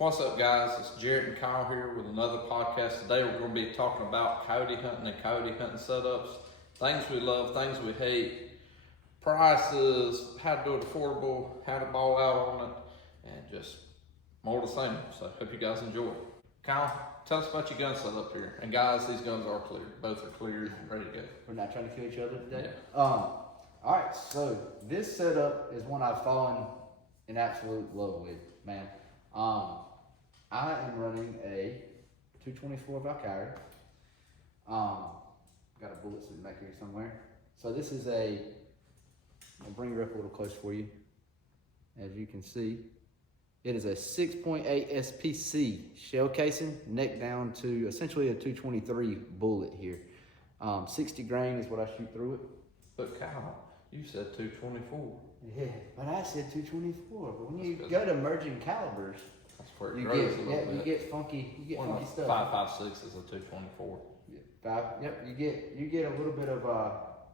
What's up, guys? It's Jerrett and Kyle here with another podcast. Today we're going to be talking about coyote hunting and coyote hunting setups, things we love, things we hate, prices, how to do it affordable, how to ball out on it, and just more of the same. So hope you guys enjoy. Kyle, tell us about your gun setup here. And guys, these guns are cleared. Both are cleared and ready to go. We're not trying to kill each other today? Yeah. All right, so this setup is one I've fallen in absolute love with, man. I am running a 224 Valkyrie. Got a bullet sitting back here somewhere. So this is I'll bring her up a little close for you. As you can see, it is a 6.8 SPC shell casing, neck down to essentially a 223 bullet here. 60 grain is what I shoot through it. But Kyle, you said 224. Yeah, but I said 224. But when you go to merging calibers, that's where it grows a little bit. You get funky. You get funky stuff. 5.56 is a 224. Yep. You get a little bit of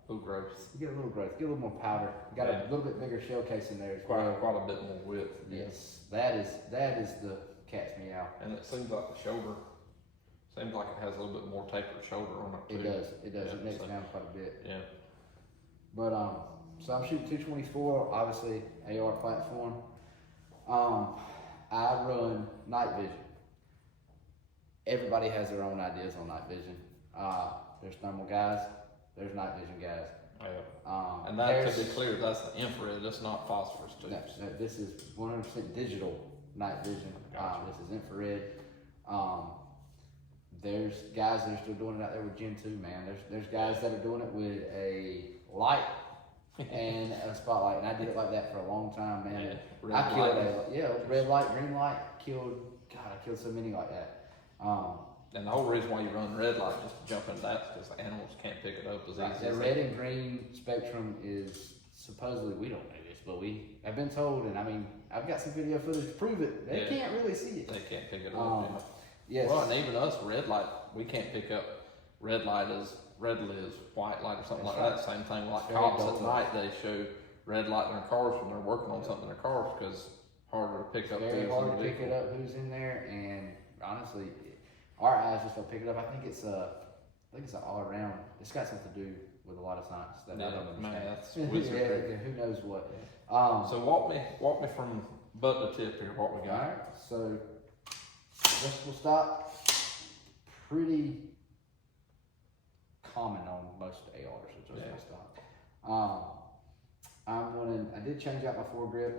little growth. You get a little growth. Get a little more powder. You got a little bit bigger shell case in there as well. Quite a bit more width. Yes, that is the cat's meow. And it seems like the shoulder seems like it has a little bit more tapered shoulder on it too. It does. Yeah, It necks down quite a bit. Yeah. But so I'm shooting 224, obviously AR platform. I run night vision. Everybody has their own ideas on night vision. There's thermal guys, there's night vision guys. Yeah. And that, to be clear, that's the infrared, that's not phosphorus tubes. No, this is 100% digital night vision. Gotcha. This is infrared. There's guys that are still doing it out there with Gen 2, man. There's guys that are doing it with a light and a spotlight, and I did it like that for a long time, man. Yeah, I killed red light, green light, I killed so many like that. And the whole reason why you run red light, just to jump into that, is because the animals can't pick it up as easy. The red and green spectrum is supposedly, we don't know this, but we have been told, and I mean, I've got some video footage to prove it. They can't really see it. They can't pick it up. Yes. Well, and even us, red light, we can't pick up red light as readily as white light or something like that. Same thing like cops at night, they show red light in their cars when they're working on something in their cars because harder to pick up. Very hard to pick it up who's in there, and honestly, our eyes just don't pick it up. I think it's an all around. It's got something to do with a lot of science that I don't understand. Man, that's wizardry. Who knows what? So walk me from butt to tip here. What we got? All right, so we'll start pretty common on most ARs. So just we'll stop. I did change out my foregrip.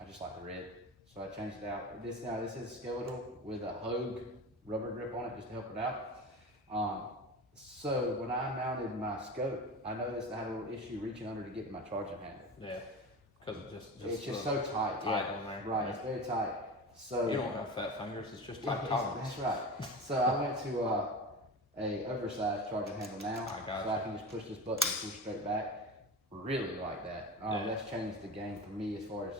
I just like the red, so I changed it out. This is skeletal with a Hogue rubber grip on it just to help it out. So when I mounted my scope, I noticed I had a little issue reaching under to get to my charging handle. Yeah, because it's just so tight. Tight on there. Right, it's very tight. So you don't have fat fingers. It's just tight tolerance. That's right. So I went to a oversized charging handle now, so I can just push this button and push straight back. Really like that. That's changed the game for me as far as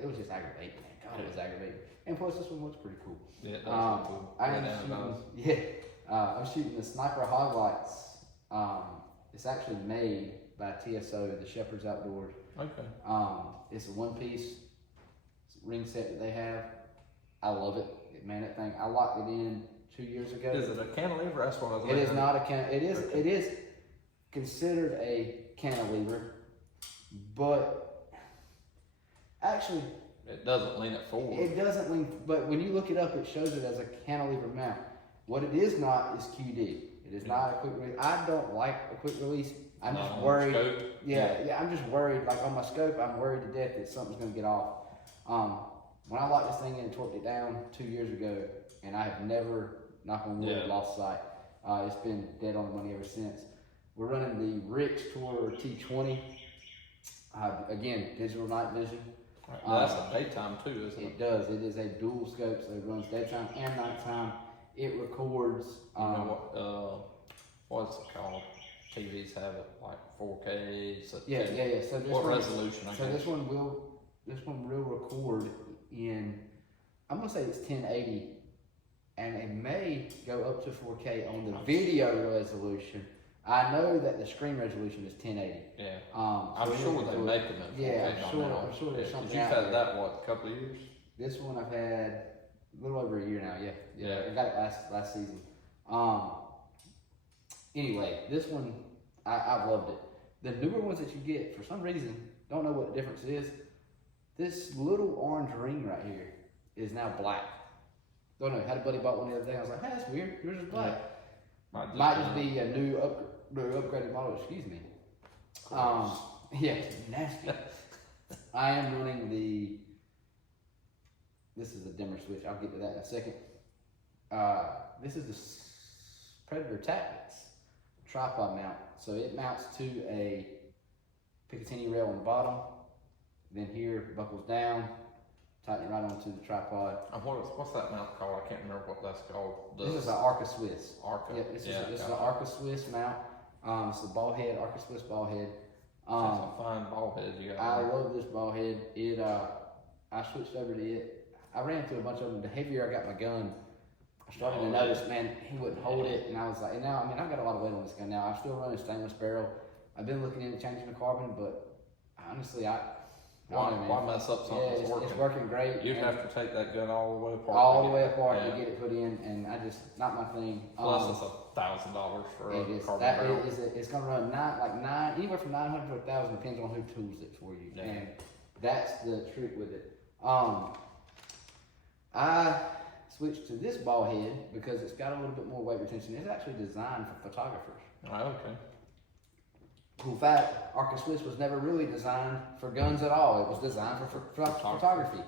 it was just aggravating. God, it was aggravating. And plus, this one looks pretty cool. Yeah, it does look cool. I'm shooting the Sniper Hog Lights. It's actually made by TSO, the Shepherd's Outdoors. Okay. It's a one-piece ring set that they have. I love it. Man, that thing, I locked it in 2 years ago. Is it a cantilever? That's what I was looking at. It is not a cantilever. It is considered a cantilever, but actually, it doesn't lean it forward. It doesn't lean, but when you look it up, it shows it as a cantilever mount. What it is not is QD. It is not a quick release. I don't like a quick release. I'm just worried. I'm just worried. Like on my scope, I'm worried to death that something's going to get off. When I locked this thing in and torqued it down 2 years ago, and I have never, knock on wood, lost sight. It's been dead on the money ever since. We're running the Rix Tour T20. Again, digital night vision. That's a daytime too, isn't it? It does. It is a dual scope, so it runs daytime and nighttime. It records. What's it called? TVs have it like 4K. So yeah. So this what resolution? This one will record in. I'm gonna say it's 1080, and it may go up to 4K on the video resolution. I know that the screen resolution is 1080. Yeah. I'm sure they make them at 4K. I'm sure there's something. You've had that, what, a couple of years? This one I've had little over a year now. Yeah. I got it last season. Anyway, this one I've loved it. The newer ones that you get, for some reason, don't know what the difference is. This little orange ring right here is now black. Don't know. Had a buddy bought one the other day. I was like, hey, that's weird. Yours is black. Might just be a new upgraded model. Excuse me. Yeah, nasty. I am running the. This is a dimmer switch. I'll get to that in a second. This is the Predator Tactics tripod mount. So it mounts to a Picatinny rail on the bottom. Then here buckles down, tighten it right onto the tripod. What's that mount called? I can't remember what that's called. This is an Arca Swiss. Arca. Yep, this is an Arca Swiss mount. It's a ball head, Arca Swiss ball head. It's a fine ball head you got. I love this ball head. I switched over to it. I ran through a bunch of them. The heavier I got my gun, I started to notice, man, he wouldn't hold it, and I was like, and now, I mean, I've got a lot of weight on this gun now. I'm still running stainless barrel. I've been looking into changing the carbon, but honestly, why mess up something that's working? It's working great. You'd have to take that gun all the way apart. All the way apart to get it put in, and not my thing. Plus, it's $1,000 for a carbon that barrel. It's going to run anywhere from 900 to 1,000, depends on who tools it for you. Yeah. And that's the trick with it. I switched to this ball head because it's got a little bit more weight retention. It's actually designed for photographers. Oh, okay. In fact, Arca Swiss was never really designed for guns at all. It was designed for photography.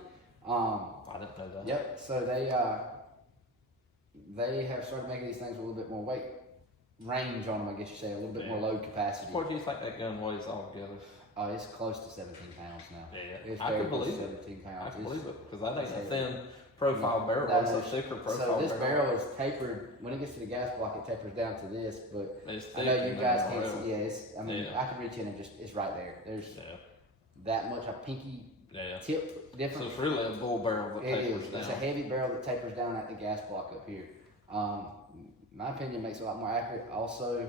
I didn't know that. Yep. So they have started making these things with a little bit more weight range on them, I guess you say, a little bit more load capacity. What do you think that gun weighs altogether? Oh, it's close to 17 pounds now. Yeah, It's I very can close to believe it. 17 pounds. I can believe it because that ain't a it's thin profile barrel. No, It's no. a thicker profile So this barrel. barrel is tapered. When it gets to the gas block, it tapers down to this. But It's I know thick you guys and can't see. Yeah, I mean, Yeah. I can reach in and it's right there. There's that much a pinky Yeah. tip So difference. it's really a bull barrel that It tapers is. down. It's a heavy barrel that tapers down at the gas block up here. My opinion makes it a lot more accurate. Also,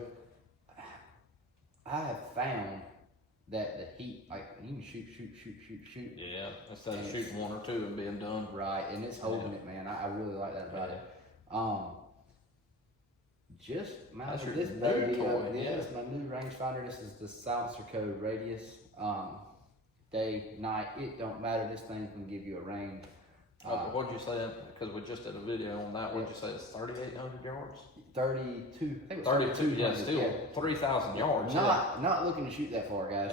I have found that the heat, like you can shoot. Yeah, instead of shooting one or two and being done. Right, and it's holding it, man. I really like that about it. Just mounted your this new baby toy, up. yeah. It's my new rangefinder. This is the silencer code radius. Day, night, it don't matter. This thing can give you a range. What'd you say? Because we just did a video on that. What'd you say? It's 3,800 yards. 32. I think it was 32. Yeah, 3,200, still 3,000 yards. Not looking to shoot that far, guys.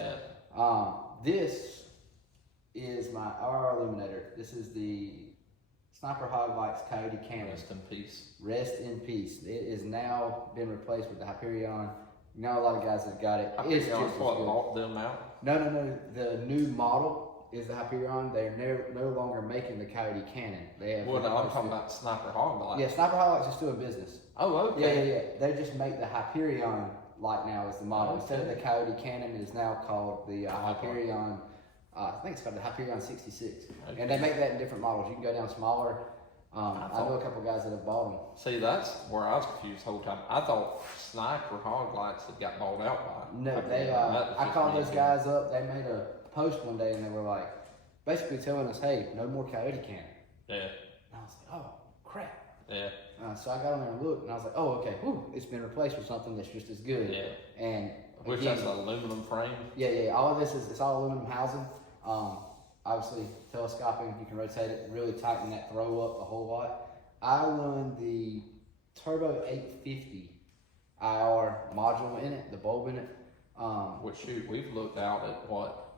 Yeah. This is my RR Illuminator. This is the Sniper Hog Lights Coyote cannon. Rest in peace. Rest in peace. It is now been replaced with the Hyperion. You know, a lot of guys have got it. It's just as what good. bought them out. No. The new model is the Hyperion. They're no longer making the Coyote cannon. They have. Well, no, I'm talking about Sniper Hog Lights. Yeah, Sniper Hog Lights is still in business. Oh, okay. Yeah. They just make the Hyperion light now as the model. Okay. Instead of the Coyote cannon, it is now called the Hyperion. I think it's called the Hyperion 66. Okay. And they make that in different models. You can go down smaller. I know a couple guys that have bought them. See, that's where I was confused the whole time. I thought Sniper Hog Lights had got bought out by. No, they. I called those guys up. They made a post one day and they were like, basically telling us, "Hey, no more Coyote cannon." Yeah. And I was like, "Oh crap!" Yeah. So I got on there and looked, and I was like, "Oh, okay. Whew, it's been replaced with something that's just as good." Yeah. And Which again, that's an aluminum frame. Yeah. All of this it's all aluminum housing. Obviously telescoping. You can rotate it, really tighten that throw up a whole lot. I run the Turbo 850 IR module in it, the bulb in it. Which shoot, we've looked out at what?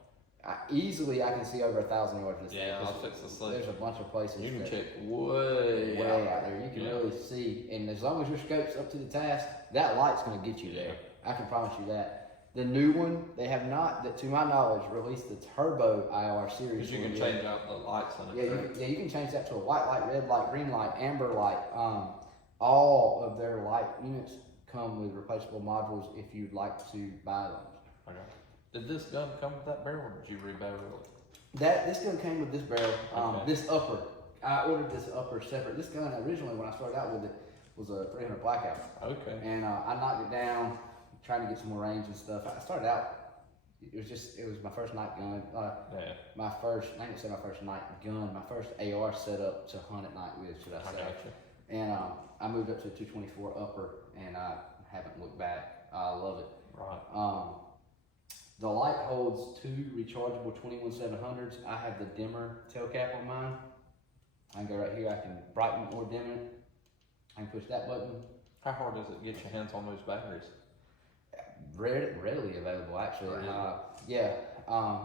Easily I can see over 1,000 yards this Yeah, thing, I'll fix the slip. There's a bunch of places You can that- check way out there. You can really see, and as long as your scope's up to the task, that light's going to get you there. I can promise you that. The new one, they have not, to my knowledge, released the Turbo IR series. Because you can change out the lights on it. You can change that to a white light, red light, green light, amber light. All of their light units come with replaceable modules if you'd like to buy them. Okay. Did this gun come with that barrel, or did you rebarrel it? This gun came with this barrel. Okay. This upper, I ordered this upper separate. This gun originally, when I started out with it, was a 300 blackout. Okay. And I knocked it down, trying to get some more range and stuff. I started out it was my first night gun. Yeah. I ain't gonna say my first night gun, my first AR setup to hunt at night with, should I say. I got you. And I moved up to a 224 upper, and I haven't looked back. I love it. Right. The light holds 2 rechargeable 21-700s. I have the dimmer tail cap on mine. I can go right here. I can brighten or dim it. I can push that button. How hard is it to get your hands on those batteries? Readily available, actually. Really? Yeah.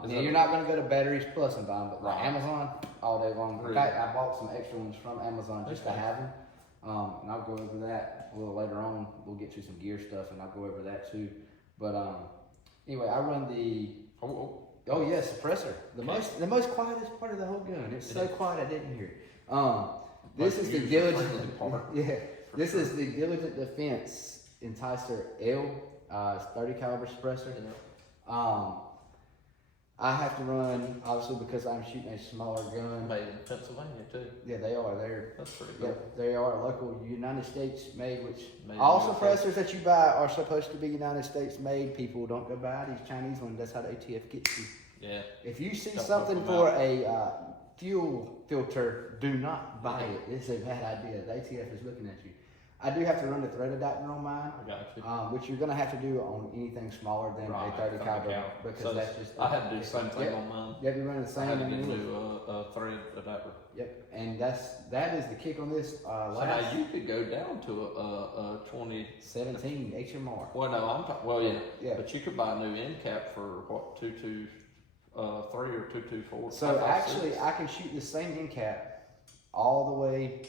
You're not going to go to Batteries Plus and buy them, but like Right. Amazon all day long. Really? In fact, I bought some extra ones from Amazon just to have them. And I'll go over that a little later on. We'll get to some gear stuff, and I'll go over that too. But anyway, I run the suppressor. The most quietest part of the whole gun. It's so quiet I didn't hear it. This is the Diligent part. Yeah. This is the Diligent Defense Enticer L. It's 30 caliber suppressor. I have to run, obviously, because I'm shooting a smaller gun. Made in Pennsylvania too. Yeah, they are. That's pretty cool. Yep, they are local United States made, which Made all in suppressors that you buy are supposed to be United States made. People don't go buy these Chinese ones. That's how the ATF gets you. Yeah. If you see Don't something look for them a fuel filter, do not buy it. It's a bad idea. The ATF is looking at you. I do have to run the thread adapter on mine, I got you. which you're going to have to do on anything smaller than Right, a 30 caliber, cal. because So that's just. I had to do the same thing Yep. on mine. You have to run the I same. had to on get yours. new thread adapter. Yep, and that is the kick on this. So Last now you could go down to a 20. 17 HMR. Well, no, I'm talking. Well, yeah, Yeah. but you could buy a new end cap for what 223 or 224. So actually, I can shoot the same end cap all the way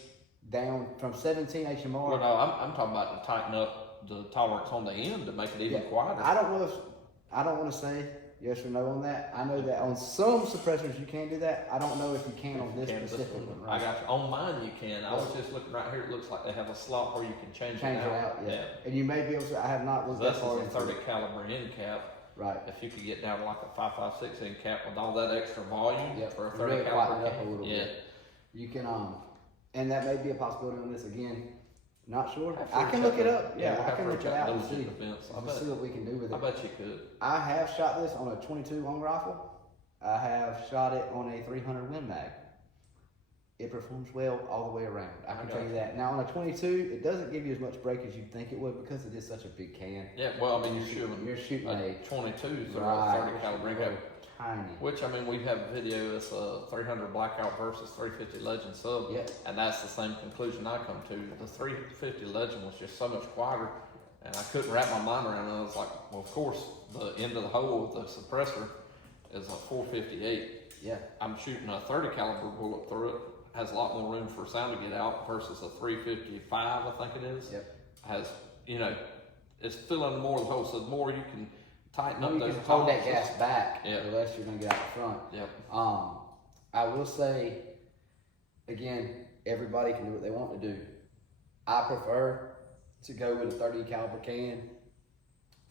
down from 17 HMR. Well, no, I'm talking about to tighten up the tolerance on the end to make it even quieter. I don't want to say yes or no on that. I know that on some suppressors you can do that. I don't know if you can on this specific one. I got you. On mine you can. I was just looking right here. It looks like they have a slot where you can change Change it out, yeah. And you may be able to. I have not looked This that far is a into 30 it. caliber end cap. Right. If you could get down to like a 5.56 end cap with all that extra volume Yep. for a 30 Really caliber quieten it up can. a little Yeah. bit. You can and that may be a possibility on this again. Not sure. Have to I can check look it the- up. yeah, Yeah, we'll I have can to look it check out and those see. defense. I We'll bet. see what we can do with I it. bet you could. I have shot this on a 22 long rifle. I have shot it on a 300 Win Mag. It performs well all the way around. I can tell you that. Now on a 22, it doesn't give you as much break as you'd think it would because it is such a big can. Yeah, well, I mean, You're shooting a a 22, so right, 30 caliber end you're cap. tiny. Which, I mean, we have a video, it's a 300 Blackout versus 350 Legend sub, Yep. and that's the same conclusion I come to. The 350 Legend was just so much quieter, and I couldn't wrap my mind around it. I was like, well, of course, the end of the hole with the suppressor is a 458. Yeah. I'm shooting a 30 caliber bullet through it, has a lot more room for sound to get out versus a 355, I think it is. Yep. Has, it's filling more of the hole, so the more you can tighten up You those can hold that tolerances. gas back, Yeah. the less you're going to get out the front. Yep. I will say, again, everybody can do what they want to do. I prefer to go with a 30 caliber can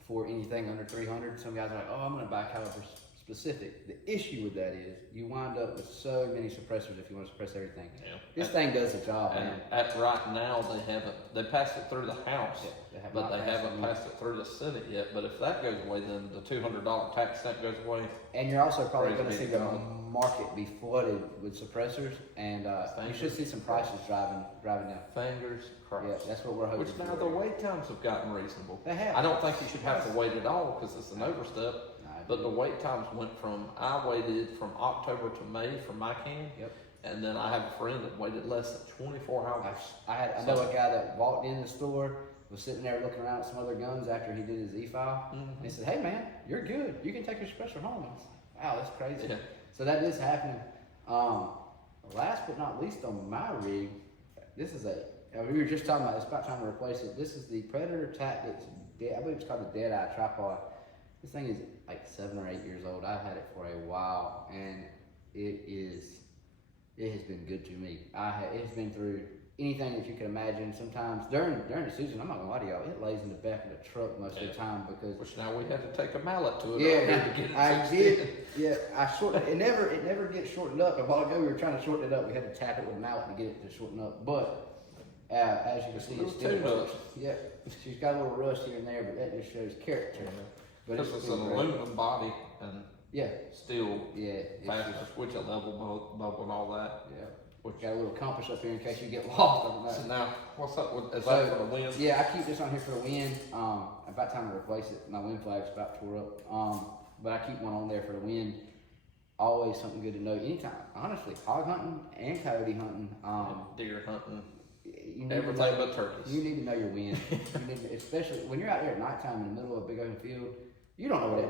for anything under 300. Some guys are like, oh, I'm going to buy caliber specific. The issue with that is you wind up with so many suppressors if you want to suppress everything. Yeah. This thing does the job, And man. at right now, they passed it through the House, Yeah, they have but not they passed haven't it yet. passed it through the Senate yet. But if that goes away, then the $200 tax stamp goes away. And you're also probably Praise going to be see to the God. market be flooded with suppressors, and you should see some prices driving down. Fingers crossed. Yeah, that's what we're hoping. Which now for. the wait times have gotten reasonable. They have. I don't think you should have to wait at all because it's an overstep. No, But the wait times went from, I waited from October to May for my can. Yep. And then I have a friend that waited less than 24 hours. I know a guy that walked in the store, was sitting there looking around at some other guns after he did his e-file. Mhm. And he said, hey man, you're good. You can take your suppressor home. I was like, wow, that's crazy. Yeah. So that is happening. Last but not least on my rig, this is we were just talking about, it's about time to replace it. This is the Predator Tactics, I believe it's called the Deadeye tripod. This thing is like 7 or 8 years old. I've had it for a while, and it has been good to me. It has been through anything that you can imagine. Sometimes during the season, I'm not gonna lie to y'all, it lays in the back of the truck most of the time because. Which now we had to take a mallet to it. Yeah, to get it I fixed did. in. Yeah, I shortened it. It never gets shortened up. A while ago, we were trying to shorten it up. We had to tap it with a mallet to get it to shorten up. But as you can see, it's still Little tune-ups. Yeah, she's got a little rust here and there, but that just shows character. But Because it's an aluminum body and yeah, steel yeah. faster switch a level bubble and all that. Yeah. Which, Got a little compass up here in case you get lost. so now, what's up with, is So, that for the wind? Yeah, I keep this on here for the wind. About time to replace it. My wind flag's about tore up. But I keep one on there for the wind. Always something good to know. Anytime, honestly, hog hunting and coyote hunting. And deer hunting, You need everything but turkeys. You need to know your wind. Especially when you're out there at nighttime in the middle of a big open field. You don't know where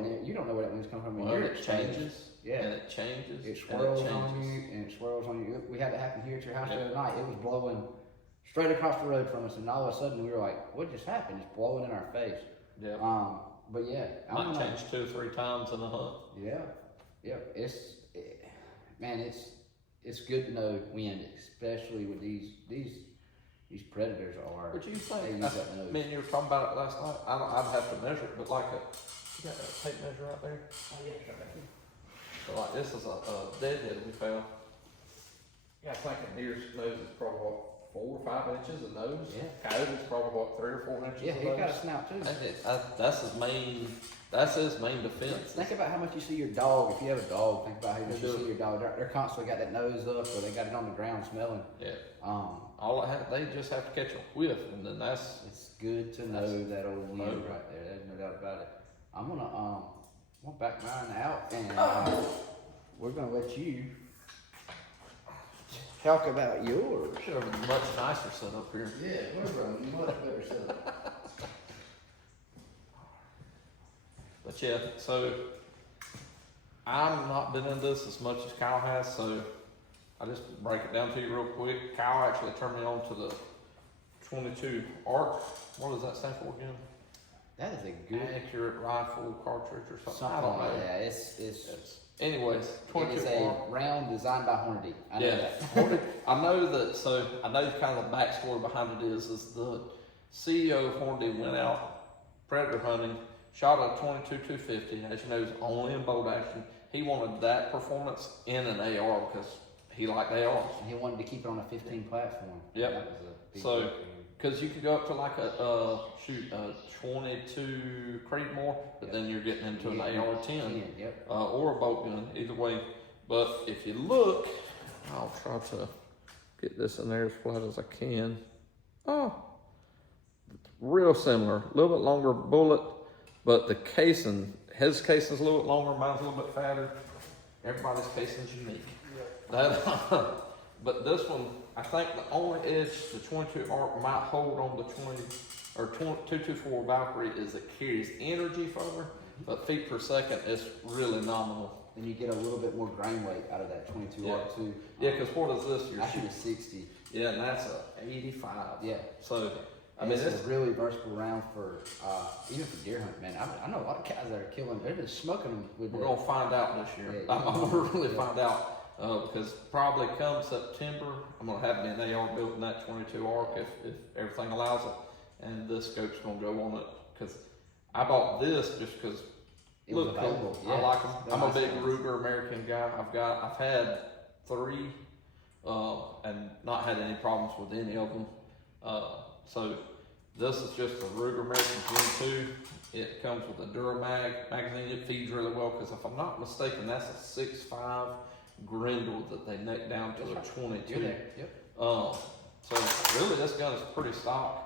that wind's coming from. Well, it changes. Yeah. And it changes. It swirls and it on changes. you, and it swirls on you. We had that happen here at your house Yep. the other night. It was blowing straight across the road from us, and all of a sudden we were like, "What just happened?" It's blowing in our face. Yeah. But yeah, Might change 2 or 3 times in a hunt. Yeah, man, it's good to know wind, especially with these predators are. But you they think, use that nose. me and you were talking about it last night, I'd have to measure it, but like you got a tape measure out there? Oh yeah, right back here. So like this is a deadhead we found. Yeah, I think a deer's nose is probably what, 4 or 5 inches of nose. Yeah. Coyote's probably what, 3 or 4 inches Yeah, of he nose. got a snout too. That's his main defense. Think about how much you see your dog. If you have a dog, think about how much you Sure. see your dog. They're constantly got that nose up, or they got it on the ground smelling. Yeah. Um, They just have to catch a whiff, and then that's It's good to know that old wind know. right there. There's no doubt about it. I'm gonna back mine out, and we're gonna let you talk about yours. should have a much nicer setup here. Yeah, we're running much better setup. But yeah, so I'm not been in this as much as Kyle has, so I just break it down to you real quick. Kyle actually turned me on to the 22 ARC. What does that stand for again? That is a good Accurate rifle cartridge or something. I something don't like know. that. It's Anyways, it 22 is a ARC. round designed by Hornady. I know Yeah, that. I know that. So I know kind of the backstory behind it is the CEO of Hornady went out predator hunting, shot a 22-250. As you know, it's only in bolt action. He wanted that performance in an AR because he liked ARs. And he wanted to keep it on a 15 platform. Yep. That was a big So, deal for him. because you could go up to like a 22 Creedmoor, but then you're getting into an AR-10 Yep. or a bolt gun, either way. But if you look, I'll try to get this in there as flat as I can. Oh, real similar, a little bit longer bullet, but the casing, his casing's a little bit longer, mine's a little bit fatter. Everybody's casing's unique. That, but this one, I think the only edge the 22 ARC might hold on the 224 Valkyrie is it carries energy further, but feet per second is really nominal. And you get a little bit more grain weight out of that 22 Yeah. ARC too. Yeah, because what is this? You're I shoot shooting. a 60. Yeah, and that's a 85. Yeah. So, I I mean, mean, it's a really versatile round for even for deer hunting, man. I know a lot of guys that are killing. They've been smoking them with. we're gonna find out this year. Yeah, I'm gonna really yeah. find out because probably come September, I'm gonna have me an AR built in that 22 ARC if everything allows it, and this scope's gonna go on it because I bought this just because It was look available. cool. Yeah. I like them. They're I'm a nice big ones. Ruger American guy. I've had 3 and not had any problems with any of them. So this is just a Ruger American Gen 2. It comes with a Duramax magazine. It feeds really well because if I'm not mistaken, that's a 6.5 Grendel that they neck down to That's a 22. You're there. Yep. So really, this gun is pretty stock.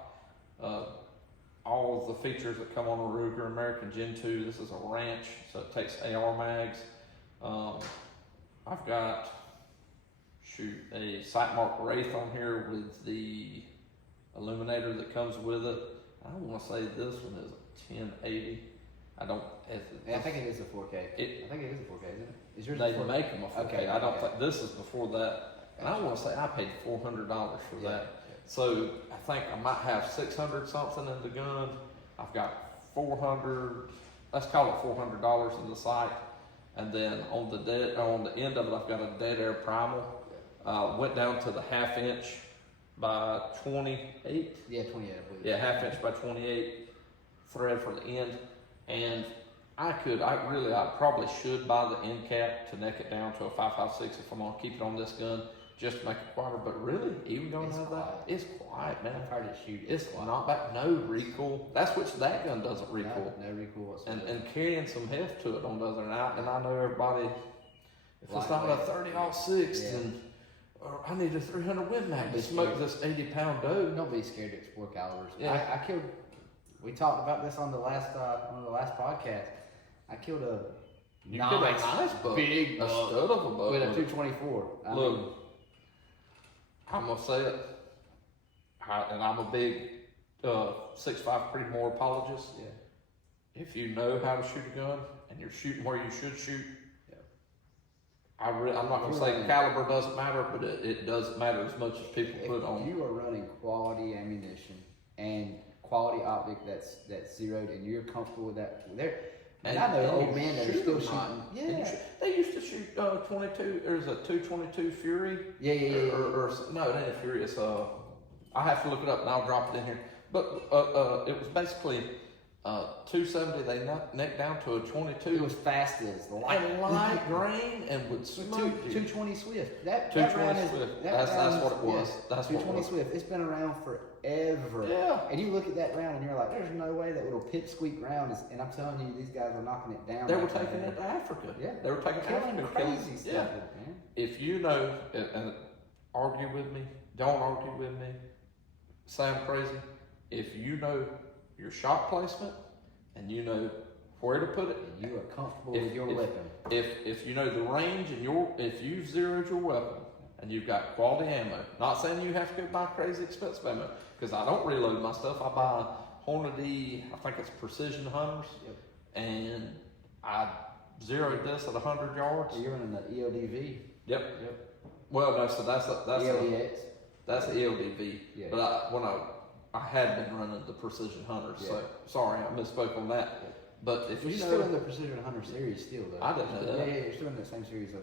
All of the features that come on a Ruger American Gen 2. This is a ranch, so it takes AR mags. I've got a Sightmark Wraith on here with the illuminator that comes with it. I want to say this one is a 1080. I don't. Yeah, I think it is a 4K. I think it is a 4K, isn't it? Is yours They a 4K? make them a 4K. Okay, I don't okay. think this is before that. And I want to say I paid $400 for Yeah. that. So I think I might have 600 something in the gun. I've got 400. Let's call it $400 in the sight. And then on the end of it, I've got a dead air primal. Went down to the 1/2 inch by 28. Yeah, 28, I believe. Yeah, 1/2 inch by 28 thread for the end. And I probably should buy the end cap to neck it down to a 5.56 if I'm gonna keep it on this gun, just to make it quieter. But really, even going out that, it's quiet, man. I've heard it shoot. It's not bad. No recoil. That's which that gun doesn't recoil. No recoil whatsoever. And carrying some heft to it on the other end. And I know everybody, if it's not a 30-06, then I need a 300 Win Mag to smoke this 80-pound doe. Don't be scared to explore calibers. Yeah. I killed. We talked about this on the last one of the last podcasts. I killed a nice buck, big a buck stud of a buck with a 224. Look, I'm gonna say it, and I'm a big 6.5 pre-more apologist. Yeah. If you know how to shoot a gun and you're shooting where you should shoot, I'm not gonna say caliber doesn't matter, but it doesn't matter as much as people put on. If you are running quality ammunition and quality optic that's zeroed, and you're comfortable with that, and I know old men that are still shooting. Yeah, they used to shoot 22. There's a 222 Fury. Yeah. Or no, it ain't a Fury. It's I have to look it up and I'll drop it in here. But it was basically 270. They necked down to a 22. It was fast as light grain and would smoke. 220 Swift. That 220 Swift. That's what it was. Yeah, that's 220 Swift. It's been around forever. Yeah. And you look at that round and you're like, there's no way that little pipsqueak round is. And I'm telling you, these guys are knocking it down. They were taking it to Africa. Yeah. They were taking it to Africa. Crazy stuff. Yeah. Man. If you know, and argue with me, don't argue with me, say I'm crazy. If you know your shot placement and you know where to put it, and you are comfortable with your weapon. If you know the range and if you've zeroed your weapon and you've got quality ammo, not saying you have to go buy crazy expensive ammo, because I don't reload my stuff. I buy Hornady, I think it's Precision Hunters, and I zeroed this at 100 yards. So you're running the ELDV. Yep. Well, no, so that's ELDX. That's the ELDV. Yeah. But I had been running the Precision Hunters, so sorry, I misspoke on that. Yeah. But if you're still in the Precision Hunter series, still though. I didn't know that. Yeah, you're still in the same series of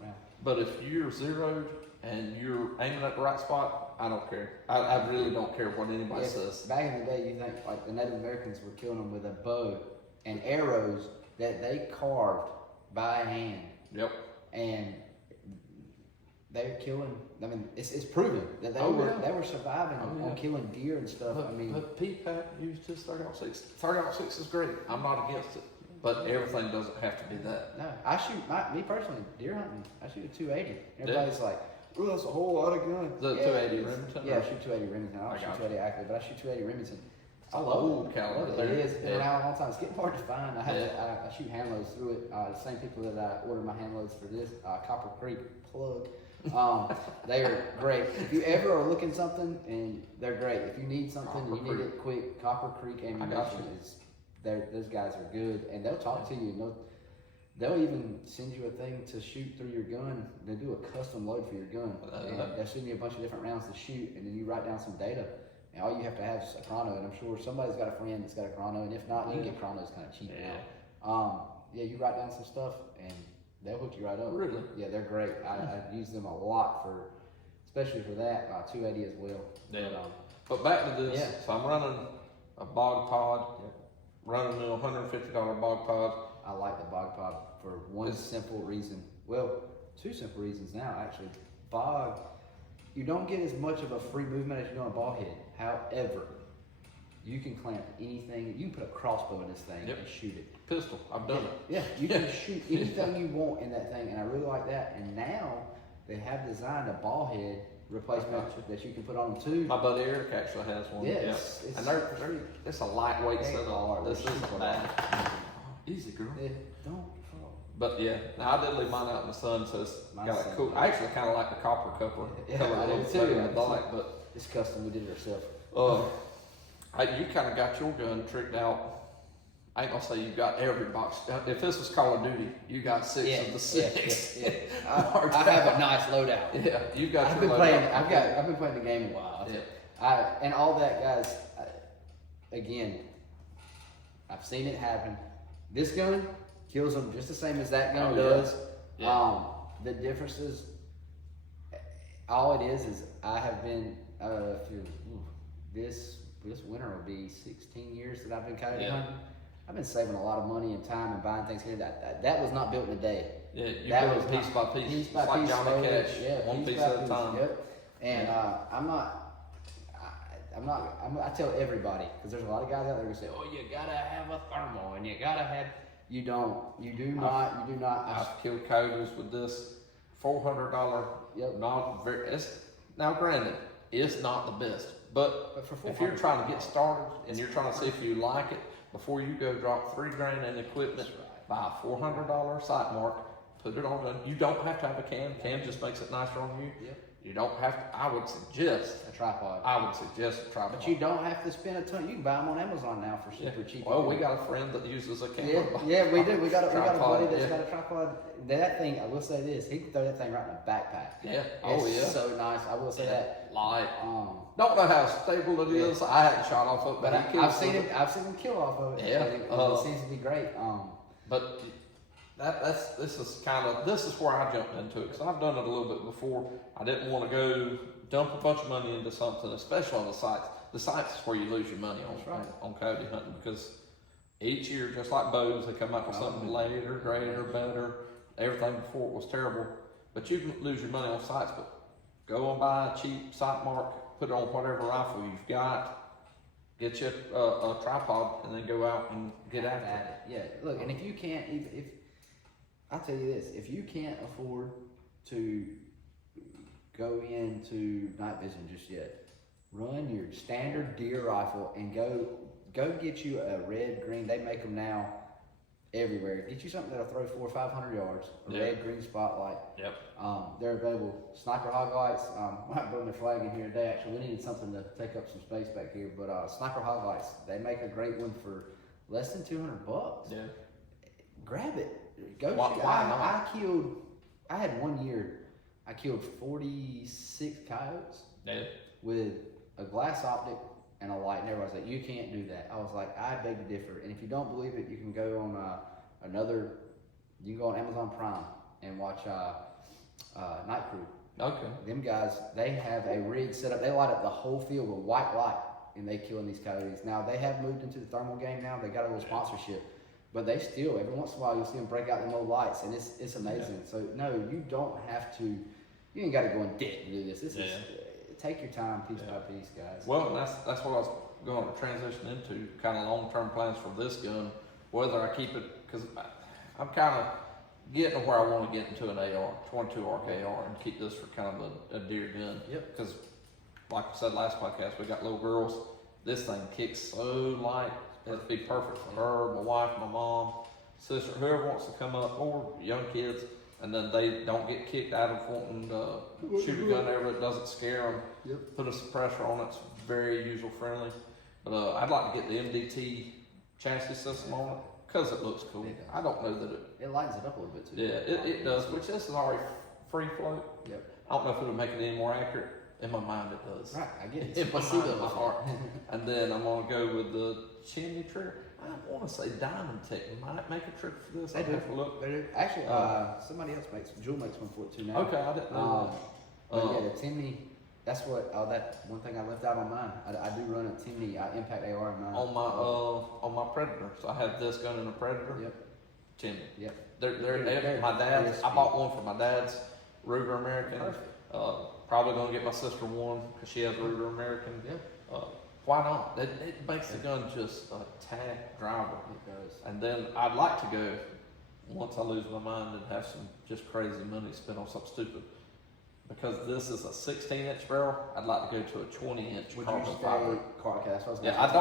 round. But if you're zeroed and you're aiming at the right spot, I don't care. I really don't care what anybody says. Back in the day, you think like the Native Americans were killing them with a bow and arrows that they carved by hand. Yep. And they're killing. I mean, it's proven that they were surviving on killing deer and stuff. But P-Pat used his 30-06. 30-06 is great. I'm not against it, but everything doesn't have to be that. No, I shoot me personally deer hunting. I shoot a 280. Everybody's like, "Oh, that's a whole lot of guns." The 280 Remington. Yeah, I shoot 280 Remington. I don't shoot 280 active, but I shoot 280 Remington. I love it. caliber. It is. It's been around a long time. It's getting hard to find. I shoot hand loads through it. The same people that I order my hand loads for this, Copper Creek plug. They are great. If you ever are looking something, and they're great. If you need something and you need it quick, Copper Creek ammunition is. Those guys are good, and they'll talk to you. And they'll even send you a thing to shoot through your gun. They do a custom load for your gun, and they'll send you a bunch of different rounds to shoot, and then you write down some data. And all you have to have is a chrono, and I'm sure somebody's got a friend that's got a chrono, and if not, you can get chronos kind of cheap now. You write down some stuff, and they'll hook you right up. Really? Yeah, they're great. I use them a lot especially for that, 280 as well. Yeah. But back to this. Yeah. So I'm running a bog pod, running a $150 bog pod. I like the bog pod for one simple reason. Well, two simple reasons now, actually. Bog, you don't get as much of a free movement as you do on a ball head. However, you can clamp anything. You can put a crossbow in this thing and shoot it. Pistol, I've done it. Yeah, you can shoot anything you want in that thing, and I really like that. And now they have designed a ball head replacement that you can put on too. My buddy Eric actually has one. Yeah, and it's a lightweight setup. This isn't bad. Easy, girl. Yeah, don't fall. But yeah, now I did leave mine out in the sun, so it's got a cool. I actually kind of like the copper color. I do too. But it's custom. We did it ourselves. You kind of got your gun tricked out. I ain't gonna say you got every box. If this was Call of Duty, you got 6 of the 6. Yeah. I have a nice loadout. Yeah, you got. I've been playing the game a while. Yeah. And all that, guys. Again, I've seen it happen. This gun kills them just the same as that gun does. Yeah. The difference is, all it is I have been this winter will be 16 years that I've been coyote hunting. I've been saving a lot of money and time and buying things here. That was not built in a day. Yeah, you that do was it piece by piece. Piece by It's like piece, Johnny slowly, Cash, yeah, one piece by at a time. Yep. And I tell everybody, because there's a lot of guys out there who say, oh, you gotta have a thermal, and you gotta have, you do not. I've killed coyotes with this $400. Yep. Now, granted, it's not the best, but for if you're trying to get started and you're trying to see if you like it, before you go drop $3,000 in equipment, buy a $400 sight mark, put it on. You don't have to have a cam. Cam just makes it nicer on you. Yep. You don't have to. I would suggest a tripod. I would suggest a tripod. But you don't have to spend a ton. You can buy them on Amazon now for super cheap. Well, we got a friend that uses a camera. Yeah, we do. We got a buddy that's yeah. got a tripod. That thing, I will say this, he can throw that thing right in a backpack. Yeah. It's so nice. I will say that. Light. Don't know how stable it is. I hadn't shot off of it, but I've seen him kill off of it. Yeah. It seems to be great. But this is where I jumped into it, because I've done it a little bit before. I didn't want to go dump a bunch of money into something, especially on the sites. The sites is where you lose your money on coyote hunting, because each year, just like bows, they come up with something later, greater, better. Everything before it was terrible, but you can lose your money on sites. But go and buy a cheap sight mark, put it on whatever rifle you've got, get you a tripod, and then go out and get after it. Yeah, look, and if you can't, if I'll tell you this, if you can't afford to go into night vision just yet, run your standard deer rifle and go get you a red, green. They make them now everywhere. Get you something that'll throw 400 or 500 yards. A red, green spotlight. Yep. They're available. Sniper hog lights. I might bring my flag in here today. Actually, we needed something to take up some space back here. But sniper hog lights. They make a great one for less than $200. Yeah. Grab it. Go. Why not? I had 1 year. I killed 46 coyotes. Yeah. With a glass optic and a light, and everybody's like, you can't do that. I was like, I beg to differ. And if you don't believe it, you can go on you can go on Amazon Prime and watch Night Crew. Okay. Them guys, they have a rig set up. They light up the whole field with white light, and they killing these coyotes. Now they have moved into the thermal game now. They got a little sponsorship, but they still every once in a while you'll see them break out them old lights, and it's amazing. Yeah. So no, you don't have to. You ain't got to go in debt to do this. This is. Take your time, piece by piece, guys. Well, that's what I was going to transition into, kind of long-term plans for this gun, whether I keep it, because I'm kind of getting to where I want to get into an AR, 22 ARC AR, and keep this for kind of a deer gun. Yep. Because, like I said last podcast, we got little girls. This thing kicks so light. It'd be perfect for her, my wife, my mom, sister, whoever wants to come up, or young kids. And then they don't get kicked out of wanting to shoot a gun ever. It doesn't scare them. Yep. Put a suppressor on it. It's very user friendly. But I'd like to get the MDT chassis system on it because it looks cool. I don't know that it lightens it up a little bit too. Yeah, it does. Which this is already free float. Yep. I don't know if it'll make it any more accurate. In my mind, it does. Right, I get it. In my heart. And then I'm gonna go with the chimney trigger. I want to say Diamond Tech might make a trigger for this. They do. Look. They do. Actually, somebody else Jewel makes one for it too now. Okay, I didn't know that. But yeah, the Timney, that's what, that one thing I left out on mine. I do run a Timney Impact AR in mine. On my Predator. So I had this gun in a Predator. Yep. Timney. Yep. They're my dad's. I bought one for my dad's Ruger American. Perfect. Probably gonna get my sister one because she has a Ruger American. Yeah. Why not? It makes the gun just a tad driver. It does. And then I'd like to go, once I lose my mind, and have some just crazy money spent on something stupid. Because this is a 16-inch barrel, I'd like to go to a 20-inch carbon fiber. I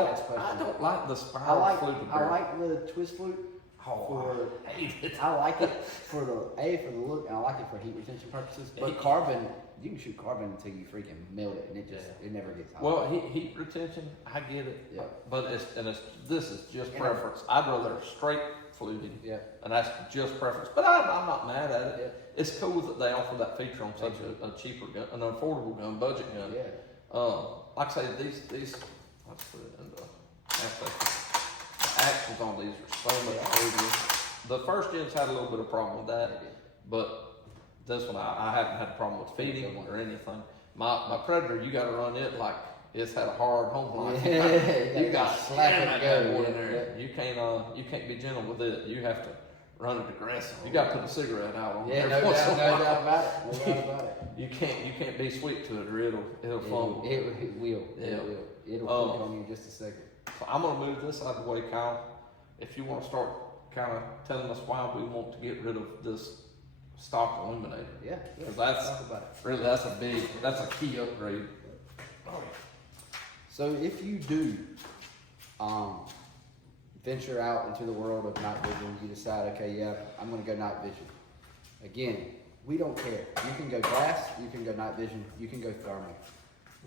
don't like the spiral fluted barrel. I like the twist flute. I hate it. I like it for the look, and I like it for heat retention purposes. But carbon, you can shoot carbon until you freaking melt it, and it never gets hot. Well, heat retention, I get it. Yeah. But this is just preference. I'd rather straight fluting. Yeah. And that's just preference. But I'm not mad at it. Yeah. It's cool that they offer that feature on such a cheaper gun, an affordable gun, budget gun. Yeah. Like I say, these let's put it in the actions on these are so much bigger. The first gens had a little bit of problem with that, but this one I haven't had a problem with feeding or anything. My Predator, you got to run it like it's had a hard home life. Yeah, you got slap it go in there. You can't be gentle with it. You have to running aggressive. You got to put a cigarette out on Yeah, there. no doubt about it. No doubt about it. You can't be sweet to it, or it'll fumble. It will. Yeah. It will. It'll click on you in just a second. So I'm gonna move this out of the way, Kyle. If you want to start kind of telling us why we want to get rid of this stock illuminator. Yeah. Because that's talk about it. really that's a key upgrade. So if you do venture out into the world of night vision, you decide, okay, yeah, I'm going to go night vision. Again, we don't care. You can go glass, you can go night vision, you can go thermal.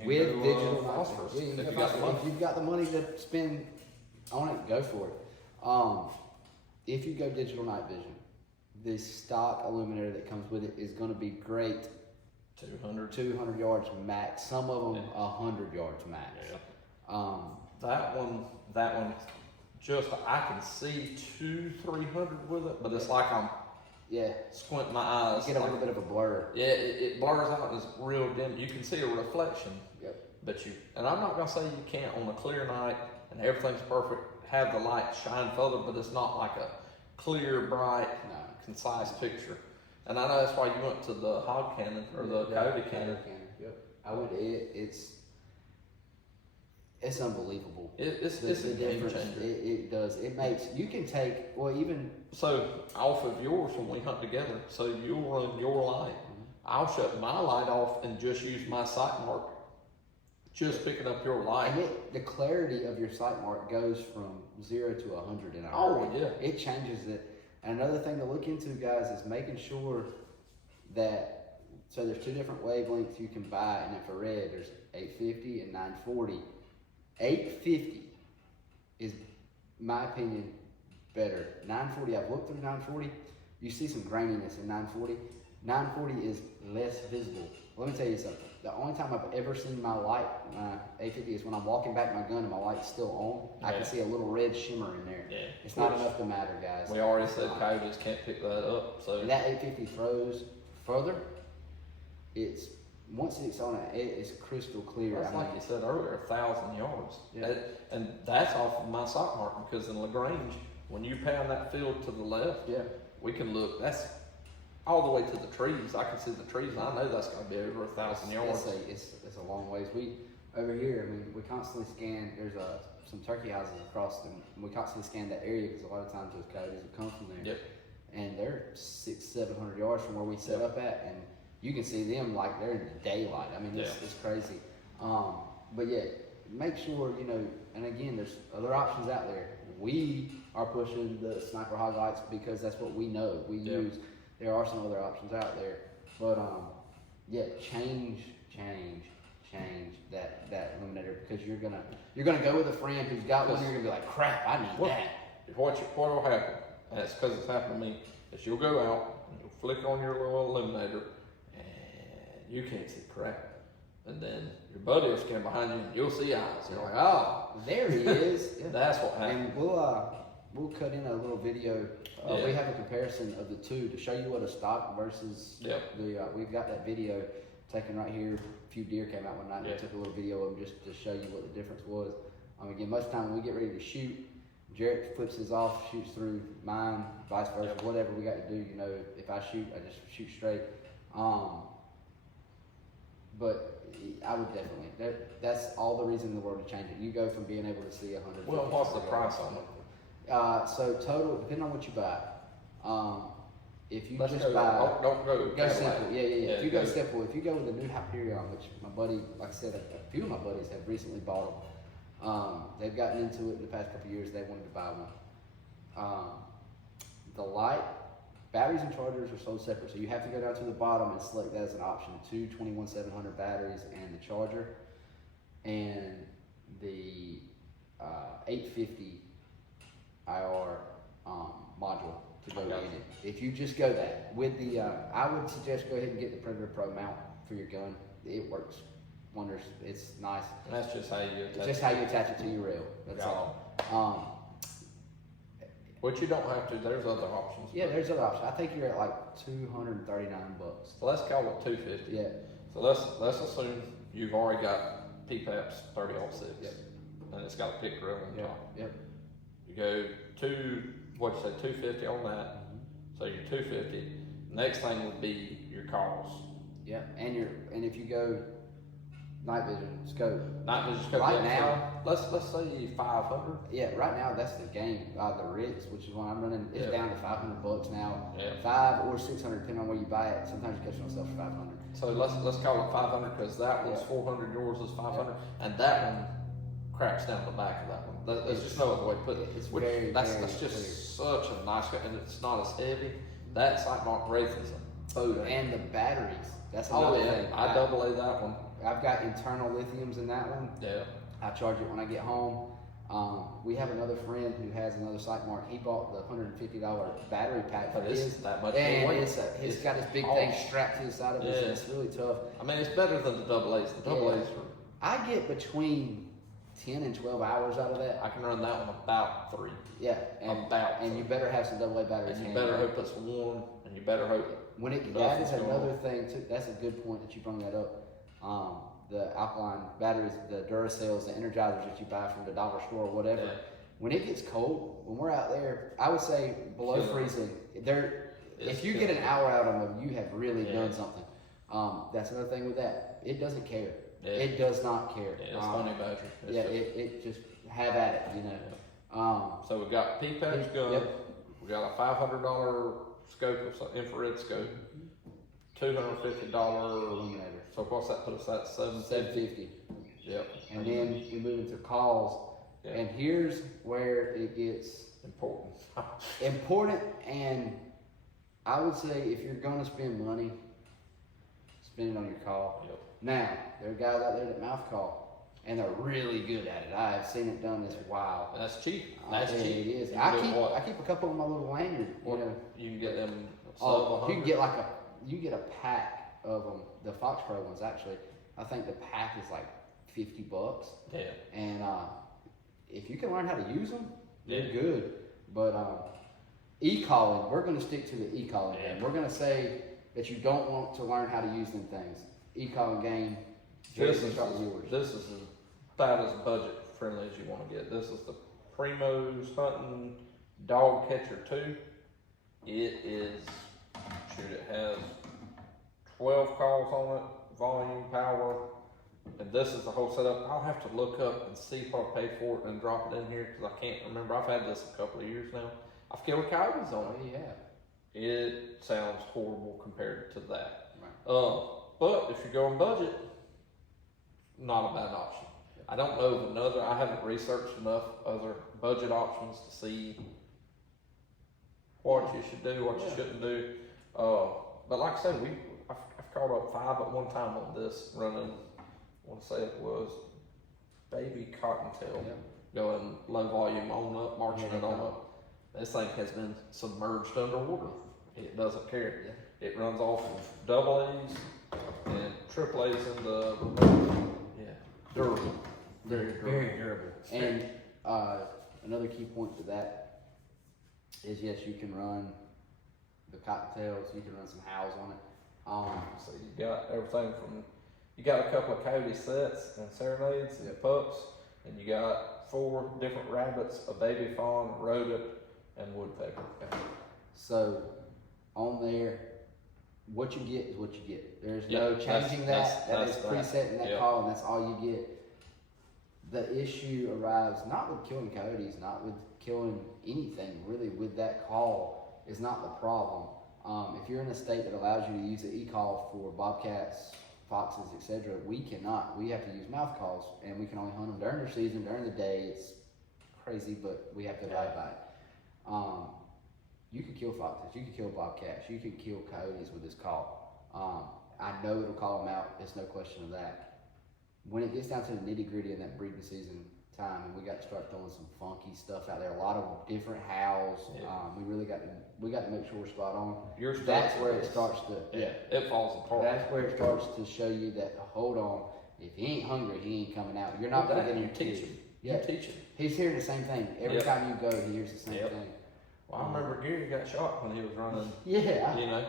With digital phosphorus. Yeah, if you've got the money to spend on it, go for it. If you go digital night vision, the stock illuminator that comes with it is going to be great. 200 yards max. Some of them 100 yards max. Yeah. That one, just I can see 200-300 with it, but it's like I'm squinting my eyes. You get a little bit of a blur. Yeah, it blurs out and it's real dim. You can see a reflection. Yep. But and I'm not gonna say you can't on a clear night and everything's perfect, have the light shine further, but it's not like a clear, bright, concise picture. And I know that's why you went to the hog cannon or the Coyote cannon. Yep. I would. It's unbelievable. It's a game changer. It does. It makes you can take even so off of yours when we hunt together. So you'll run your light. I'll shut my light off and just use my sight mark. Just picking up your light. And the clarity of your sight mark goes from 0 to 100 in an hour. Oh yeah. It changes it. And another thing to look into, guys, is making sure that, so there's two different wavelengths you can buy in infrared. There's 850 and 940. 850 is, my opinion, better. 940, I've looked through 940. You see some graininess in 940. 940 is less visible. Let me tell you something. The only time I've ever seen my light, 850, is when I'm walking back my gun and my light's still on. Yeah. I can see a little red shimmer in there. Yeah. It's not enough to matter, guys. We already said Coyotes can't pick that up. So and that 850 throws further. Once it's on it's crystal clear. That's like you said earlier, 1,000 yards. Yeah. And that's off of my sight mark, because in LaGrange, when you pound that field to the left, we can look. That's all the way to the trees. I can see the trees, and I know that's going to be over 1,000 yards. It's a long ways. We over here, we constantly scan. There's some turkey houses across them. We constantly scan that area because a lot of times those coyotes will come from there. Yep. And they're 600-700 yards from where we set up at, and you can see them like they're in the daylight. It's crazy. But make sure And again, there's other options out there. We are pushing the sniper hog lights because that's what we know. We use. There are some other options out there, but change that illuminator, because you're gonna go with a friend who's got one. You're gonna be like, crap, I need that. What will happen? And it's because it's happened to me. Is you'll go out and you'll flick on your little illuminator, and you can't see crap. And then your buddy will stand behind you, and you'll see eyes. You're like, oh, there he is. That's what happened. And we'll cut in a little video. We have a comparison of the two to show you what a stock versus we've got that video taken right here. A few deer came out one night, and we took a little video of them just to show you what the difference was. Again, most of the time when we get ready to shoot, Jerrett flips his off, shoots through mine, vice versa, whatever we got to do. If I shoot, I just shoot straight. But I would definitely, that's all the reason in the world to change it. You go from being able to see 100. Well, what's the price on it? So total, depending on what you buy. If you don't go simple. Yeah. If you go simple, if you go with the new Hyperion, which my buddy, like I said, a few of my buddies have recently bought them. They've gotten into it in the past couple of years. They wanted to buy one. The light, batteries and chargers are sold separate, so you have to go down to the bottom and select that as an option. 2 21700 batteries and the charger, and the 850 IR module to go in it. If you just go that with the, I would suggest go ahead and get the Predator Pro mount for your gun. It works wonders. It's nice. And that's just how you attach it to your rail. That's all. Which you don't have to. There's other options. Yeah, there's other options. I think you're at like $239. So let's call it 250. Yeah. So let's assume you've already got PPAP's 30-06. Yep. And it's got a pick rail on top. Yep. You go to, what'd you say, 250 on that. So your 250. Next thing would be your calls. Yeah, and if you go night vision scope. Night vision scope. Right now, let's say 500. Yeah, right now that's the game. The Ritz, which is one I'm running, it's down to $500 now. Yeah. 500 or 600, depending on where you buy it. Sometimes you catch yourself for 500. So let's call it 500 because that one's 400. Yours is 500, and that one cracks down the back of that one. There's just no other way to put it. It's that's just such a nice, and it's not as heavy. That's like Mark Wraith is a boat. And the batteries. That's another thing. I double A that one. I've got internal lithiums in that one. Yeah. I charge it when I get home. We have another friend who has another site mark. He bought the $150 battery pack for his. That much and weight. It's got this big thing strapped to the side of it. And it's really tough. I mean, it's better than the double A's. The double A's are. I get between 10 and 12 hours out of that. I can run that one about 3. Yeah, and you better have some AA batteries. And you better hope it's warm, and you better hope that is another thing too. That's a good point that you bring that up. The alkaline batteries, the Duracells, the Energizers that you buy from the dollar store or whatever. Yeah. When it gets cold, when we're out there, I would say below freezing. If you get an hour out of them, you have really done something. That's another thing with that. It doesn't care. Yeah. It does not care. Yeah, it's funny battery. It just have at it, you know. So we got P-Patch gun. Yep. We got a $500 scope, infrared scope. $250 illuminator. So what's that put us at? $750. Yep. And then we move into calls. Yeah. And here's where it gets important, and I would say if you're gonna spend money, spend it on your call. Yep. Now, there are guys out there that mouth call, and they're really good at it. I've seen it done this while. That's cheap. That's cheap. It is. I keep a couple on my little lanyard. You can get them. You can get a pack of them. The Fox Pro ones, actually. I think the pack is like $50. Yeah. And if you can learn how to use them, they're good. But e-calling, we're going to stick to the e-calling game. We're going to say that you don't want to learn how to use them things. E-calling game. This is about as budget friendly as you want to get. This is the Primo's Hunting Dog Catcher 2. It has 12 calls on it, volume, power, and this is the whole setup. I'll have to look up and see what I paid for it and drop it in here because I can't remember. I've had this a couple of years now. I've killed coyotes on it. Yeah. It sounds horrible compared to that. Right. But if you're going budget, not a bad option. I don't know of another. I haven't researched enough other budget options to see what you should do, what you shouldn't do. But like I said, I've caught up 5 at one time on this running. I want to say it was baby cottontail going low volume on up, marching it on up. This thing has been submerged underwater. It doesn't care. Yeah. It runs off of double A's and triple A's in the remote. Yeah, durable. Very durable. Very durable. And another key point to that is yes, you can run the cottontails, you can run some howls on it. So you got everything from, you got a couple of coyote sets and serenades and pups, and you got 4 different rabbits, a baby fawn, a rodent, and woodpecker. So on there, what you get is what you get. There's no changing that. That is preset in that call, and that's all you get. The issue arrives not with killing coyotes, not with killing anything really. With that call is not the problem. If you're in a state that allows you to use the e-call for bobcats, foxes, etc., we cannot. We have to use mouth calls, and we can only hunt them during their season. During the day, it's crazy, but we have to abide by it. You can kill foxes, you can kill bobcats, you can kill coyotes with this call. I know it'll call them out. There's no question of that. When it gets down to the nitty gritty in that breeding season time, and we got to start throwing some funky stuff out there, a lot of different howls. We really got to make sure we're spot on. That's where it starts to it falls apart. That's where it starts to show you that hold on, if he ain't hungry, he ain't coming out. You're not going to get him. Teach him. You teach him. He's hearing the same thing every time you go. He hears the same thing. Well, I remember Gary got shot when he was running.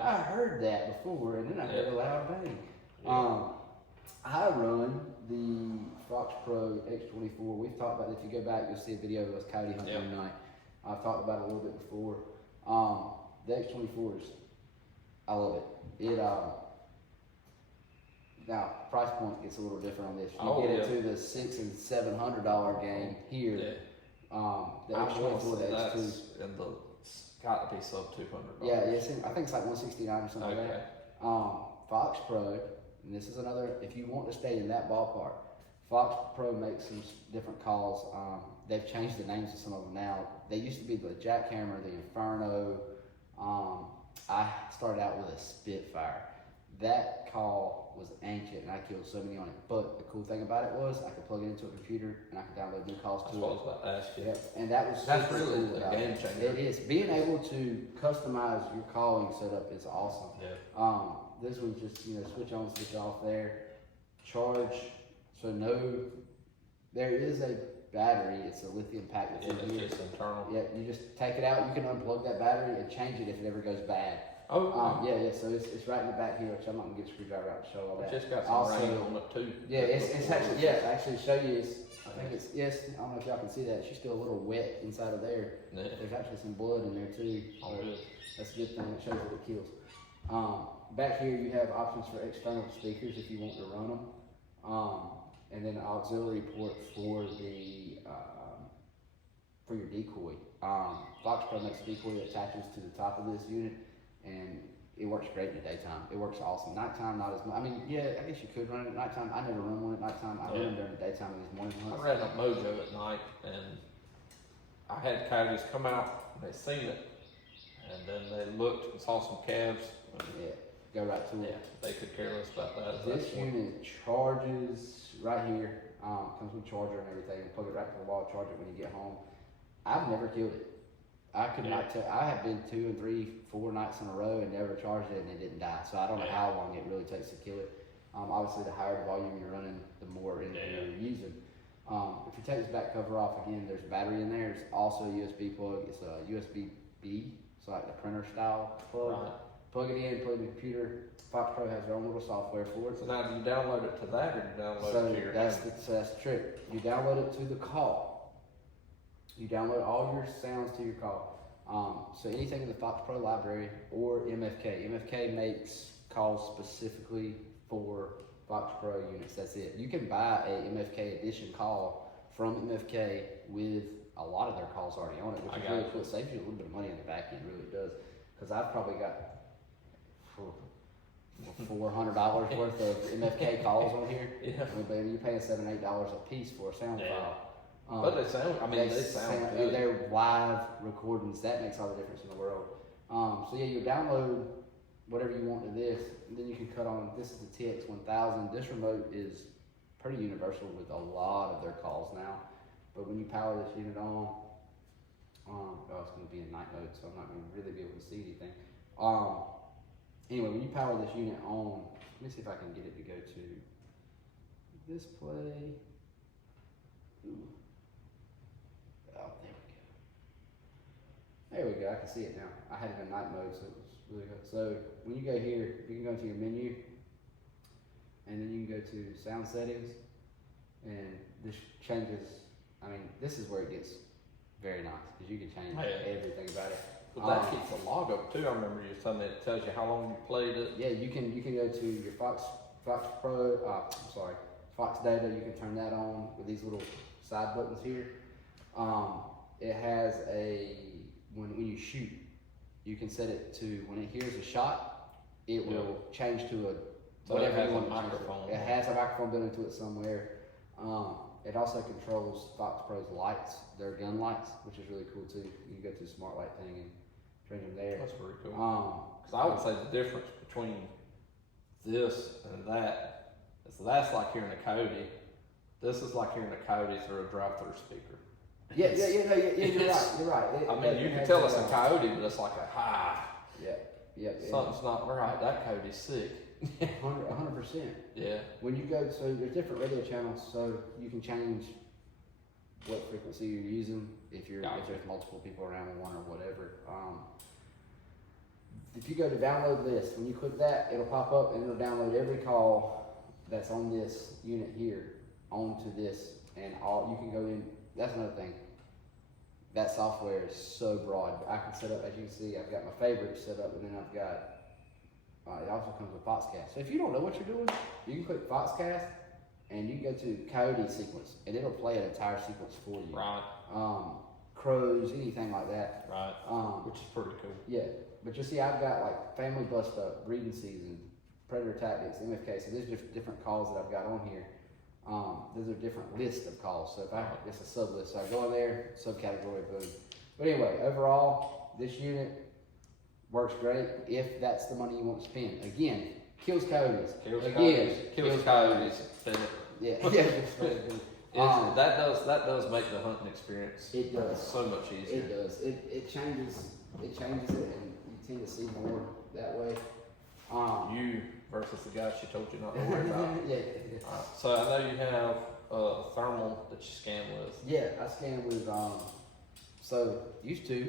I heard that before, and then I heard a loud bang. I run the Fox Pro X24. We've talked about it. If you go back, you'll see a video of us coyote hunting tonight. I've talked about it a little bit before. the X24s, I love it. Now price point gets a little different on this. You get into the $600 and $700 game here. Yeah. The I want to X24, the say that's X2. in the got to be sub $200. Yeah, I think it's like 169 or something like that. Fox Pro, and this is another, if you want to stay in that ballpark, Fox Pro makes some different calls. They've changed the names of some of them now. They used to be the Jackhammer, the Inferno. I started out with a Spitfire. That call was ancient, and I killed so many on it. But the cool thing about it was I could plug it into a computer, and I could download new calls to it. That's what I was about to ask you. Yeah, and that's really cool a game changer. It is. Being able to customize your calling setup is awesome. Yeah. This one's just, switch on, switch off there. Charge. So there is a battery. It's a lithium pack that's in here. It's just internal. Yeah, you just take it out. You can unplug that battery and change it if it ever goes bad. Oh. Yeah. So it's right in the back here, which I'm not gonna get a screwdriver out to show all that. It's just got some rain on it too. Yeah, it's actually actually show you. I think it's yes. I don't know if y'all can see that. She's still a little wet inside of there. Yeah. There's actually some blood in there too. Oh, good. That's a good thing. It shows that it kills. Back here you have options for external speakers if you want to run them. And then an auxiliary port for the for your decoy. Fox Pro makes a decoy that attaches to the top of this unit, and it works great in the daytime. It works awesome. Nighttime, not as much. I mean, yeah, I guess you could run it at nighttime. I never run one at nighttime. I run them during the daytime in these morning hunts. I ran up Mojo at night, and I had coyotes come out, and they seen it, and then they looked and saw some calves. Yeah, go right to it. Yeah, they could care less about that. This unit charges right here. Comes with a charger and everything. Plug it right to the wall. Charge it when you get home. I've never killed it. I could not tell. I have been 2 and 3, 4 nights in a row and never charged it, and it didn't die. So I don't know how long it really takes to kill it. Obviously, the higher the volume you're running, the more you're using. If you take this back cover off again, there's a battery in there. There's also a USB plug. It's a USB-B, so like the printer style plug. Right. Plug it in, plug it in the computer. Fox Pro has their own little software for it. So now, do you download it to that, or do you download it to your that's the trick. You download it to the call. You download all your sounds to your call. So anything in the Fox Pro library or MFK. MFK makes calls specifically for Fox Pro units. That's it. You can buy a MFK edition call from MFK with a lot of their calls already on it, which is really cool. It saves you a little bit of money on the back end, really does. Because I've probably got $400 worth of MFK calls on here. Yeah. I mean, baby, you're paying $7-8 a piece for a sound file. But they sound, they sound good. They're live recordings. That makes all the difference in the world. So yeah, you download whatever you want to this, and then you can cut on, this is the TX1000. This remote is pretty universal with a lot of their calls now. But when you power this unit on, it's going to be in night mode, so I'm not going to really be able to see anything. Anyway, when you power this unit on, let me see if I can get it to go to display. Ooh. Oh, there we go. I can see it now. I had it in night mode, so it was really good. So when you go here, you can go to your menu, and then you can go to sound settings, and this changes. I mean, this is where it gets very nice, because you can change everything about it. But that keeps a log up too. I remember you telling me it tells you how long you played it. Yeah, you can go to your Fox Pro. Fox data. You can turn that on with these little side buttons here. It has when you shoot, you can set it to when it hears a shot, it will change to whatever you want. It has a microphone built into it somewhere. It also controls Fox Pro's lights, their gun lights, which is really cool too. You can go to the smart light thing and change them there. That's very cool. Because I would say the difference between this and that is that's like hearing a Coyote. This is like hearing a Coyote through a drive-through speaker. You're right. I mean, you can tell it's a Coyote, but it's like a high. Yeah. Something's not right. That Coyote's sick. 100%. Yeah. When you go, so there's different radio channels, so you can change what frequency you're using if there's multiple people around with one or whatever. If you go to download list, when you click that, it'll pop up and it'll download every call that's on this unit here onto this, and all you can go in. That's another thing. that software is so broad. I can set up, as you can see, I've got my favorites set up, and then I've got, it also comes with Foxcast. So if you don't know what you're doing, you can click Foxcast, and you can go to Coyote sequence, and it'll play an entire sequence for you. Right. Crows, anything like that. Right. Which is pretty cool. Yeah, but you see, I've got like family bust up, breeding season, predator tactics, MFK. So there's just different calls that I've got on here. Those are different lists of calls. So if it's a sub list, so I go in there, subcategory, boom. But anyway, overall, this unit works great if that's the money you want to spend. Again, kills coyotes. Kills Kills coyotes. Yeah. That does make the hunting experience. It does so much easier. It does. It changes it, and you tend to see more that way. You versus the guy she told you not to worry about. Yeah. So I know you have a thermal that you scan with. Yeah, I scan with so used to,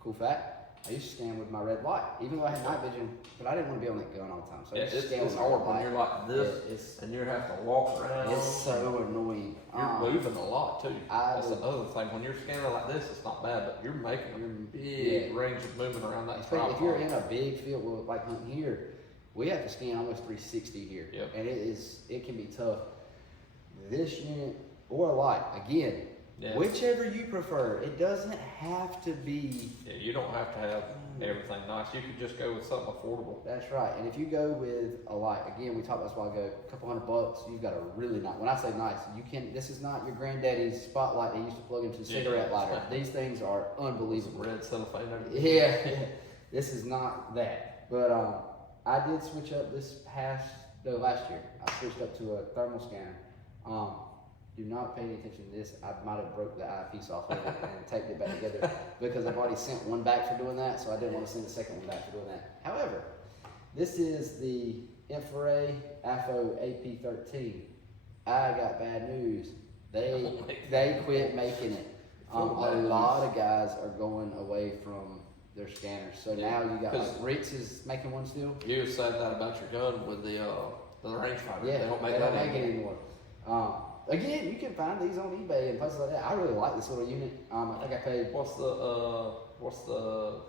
cool fact, I used to scan with my red light, even though I had night vision, but I didn't want to be on that gun all the time. So I used to scan it's with my hard red when light. you're like this and you're having to walk around. It's so annoying. You're moving a lot too. That's would- another thing. When you're scanning like this, it's not bad, but you're making a big range of movement around that tripod. If you're in a big field, well, like hunting here, we have to scan almost 360 here, and it can be tough. This unit or a light, again, whichever you prefer. It doesn't have to be. Yeah, you don't have to have everything nice. You could just go with something affordable. That's right. And if you go with a light, again, we talked about this a while ago, a couple $100, you've got a really nice. When I say nice, you can. This is not your granddaddy's spotlight they used to plug into the cigarette lighter. These things are unbelievable. Red cellophane. Yeah, this is not that. But I did switch up last year. I switched up to a thermal scanner. Do not pay any attention to this. I might have broke the eyepiece off of it and taped it back together because I've already sent one back for doing that, so I didn't want to send the second one back for doing that. However, this is the Infrared AFO AP13. I got bad news. They quit making it. A lot of guys are going away from their scanners. So now you got like Ritz is making one still. You said that about your gun with the rangefinder. Yeah, they don't make it that anymore. Again, you can find these on eBay and places like that. I really like this little unit. I think I paid. What's the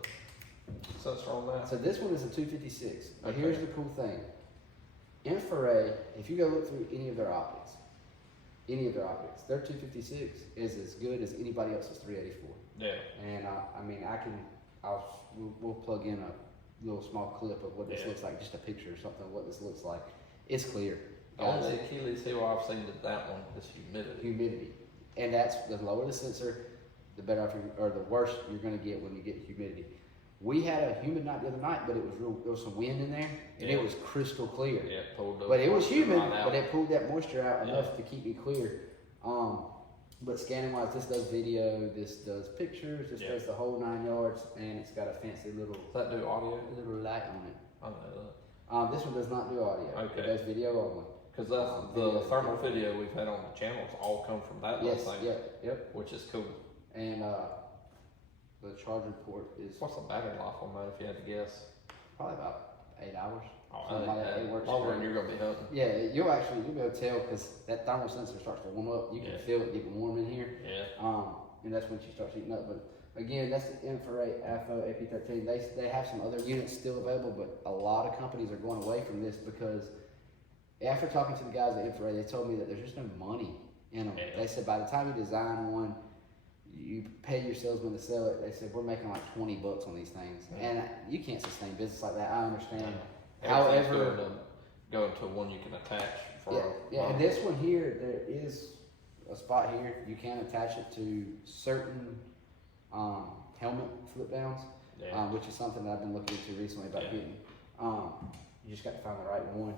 sensor on that? So this one is a 256. But Okay. here's the cool thing. Infrared, if you go look through any of their optics, their 256 is as good as anybody else's 384. Yeah. And we'll plug in a little small clip of what this looks like, just a picture or something of what this looks like. It's clear. The only Achilles heel I've seen to that one is humidity. And that's the lower the sensor, the better off or the worse you're going to get when you get humidity. We had a humid night the other night, but there was some wind in there, and it was crystal clear. Yeah, it pulled up. But it was humid, but it pulled that moisture out enough to keep me clear. But scanning wise, this does video, this does pictures, this does the whole 9 yards, and it's got a fancy little Does that do audio? little light on it. I know that. This one does not do audio. Okay. It does video only. Because that's the thermal video we've had on the channels all come from that little thing. Yep. Which is cool. And the charger port is What's the battery life on that if you had to guess? probably about 8 hours. Oh, Something like that. It works longer great. than you're gonna be hunting. Yeah, you'll be able to tell because that thermal sensor starts to warm up. You can feel it getting warm in here. Yeah. And that's when she starts heating up. But again, that's the Infrared AFO AP13. They have some other units still available, but a lot of companies are going away from this because after talking to the guys at Infrared, they told me that there's just no money in them. Yeah. They said by the time you design one, you pay your salesman to sell it. They said we're making like $20 on these things, and you can't sustain business like that. I understand. However, going to one you can attach for and this one here, there is a spot here you can attach it to certain helmet flip downs, which is something that I've been looking into recently about getting. You just got to find the right one.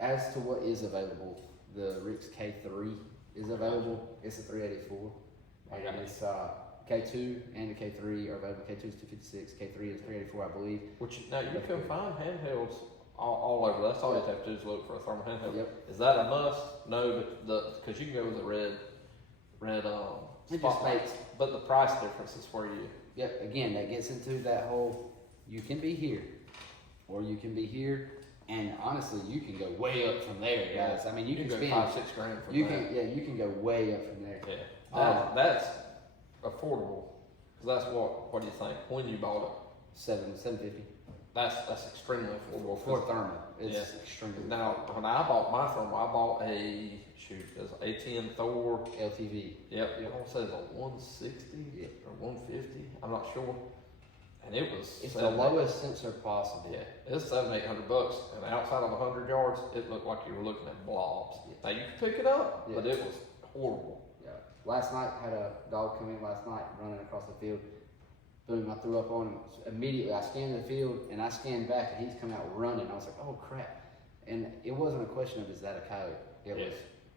As to what is available, the Rix K3 is available. It's a 384, and it's K2 and the K3 are available. K2 is 256, K3 is 384, I believe. Which now you can find handhelds all over. That's all you have to do is look for a thermal handheld. Yep. Is that a must? No, because you can go with the red It just spotlight. makes. But the price difference is where you. Yep. Again, that gets into that whole. You can be here, or you can be here. And honestly, you can go way up from there, guys. I mean, you can go spend $5-6 grand from that. You can go way up from there. Yeah, that's affordable. Cause that's what do you think when you bought it? $750. That's extremely affordable For thermal. It's extremely. Now, when I bought my thermal, I bought a A10 Thor LTV. Yep, I want to say it's a 160 or 150. I'm not sure. And it's the lowest sensor possible. Yeah, it's $700-800, and outside of 100 yards, it looked like you were looking at blobs. Yeah. Now you could pick it up, but it was horrible. Yeah. Last night had a dog come in running across the field. Boom! I threw up on him immediately. I scanned the field and I scanned back, and he's come out running. I was like, oh crap! And it wasn't a question of is that a coyote? It was,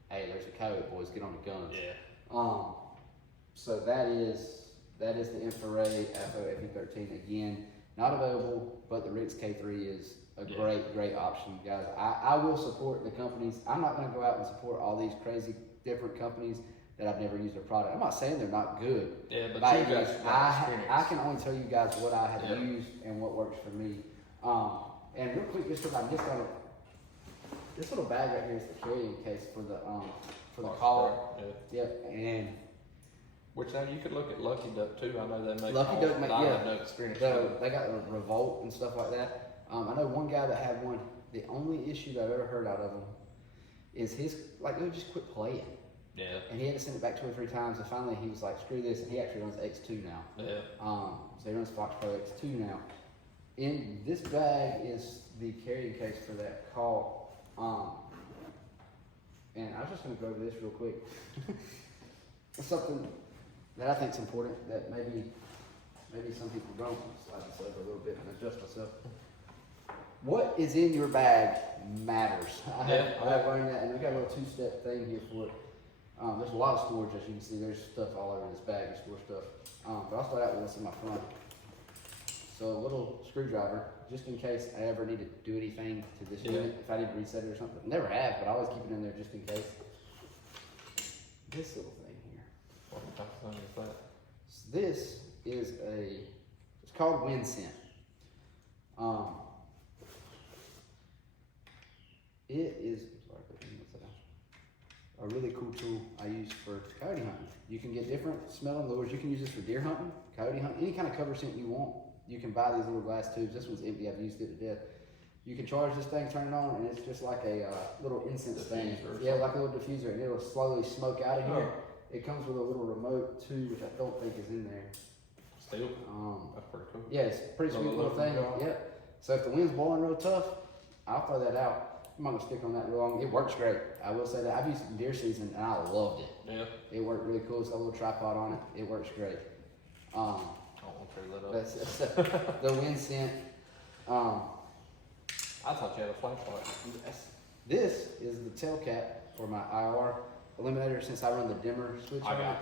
hey, there's a coyote, boys, get on the guns. Yeah. So that is the infrared AFO FE13 again, not available, but the Rix K3 is a great option, guys. I will support the companies. I'm not going to go out and support all these crazy different companies that I've never used their product. I'm not saying they're not good. Yeah, but like, you guys I can only tell you guys what I have used and what works for me. And real quick, just because I missed on it, this little bag right here is the carrying case for the call. Yeah, and which now you could look at Lucky Duck too. I know they make Lucky Duck, I have no experience. They got the Revolt and stuff like that. I know one guy that had one. The only issue that I've ever heard out of him is his it would just quit playing. Yeah. And he had to send it back 2 or 3 times, and finally he was like, screw this, and he actually runs X2 now. Yeah. So he runs Fox Pro X2 now. In this bag is the carrying case for that call. And I was just gonna go over this real quick. Something that I think is important that maybe some people don't. Slide this over a little bit and adjust myself. What is in your bag matters. I have learned that, and we got a little 2-step thing here for it. There's a lot of storage, as you can see. There's stuff all over this bag to store stuff. But I'll start out with what's in my front. So a little screwdriver, just in case I ever need to do anything to this unit, if I need to reset it or something. Never have, but I always keep it in there just in case. This little thing here. What is that? So this is it's called Wind Scent. It is a really cool tool I use for coyote hunting. You can get different smelling lures. You can use this for deer hunting, coyote hunting, any kind of cover scent you want. You can buy these little glass tubes. This one's empty. I've used it to death. You can charge this thing, turn it on, and it's just like a little incense thing. Yeah, like a little diffuser, and it'll slowly smoke out of here. It comes with a little remote too, which I don't think is in there. Still? That's pretty cool. Yeah, it's a pretty sweet little thing. Yep. So if the wind's blowing real tough, I'll throw that out. I'm not gonna stick on that real long. It works great. I will say that. I've used it in deer season and I loved it. Yeah. It worked really cool. It's got a little tripod on it. It works great. I don't want to lit up. That's the Wind Scent. I thought you had a flashlight. This is the tail cap for my IR illuminator. Since I run the dimmer switch on it,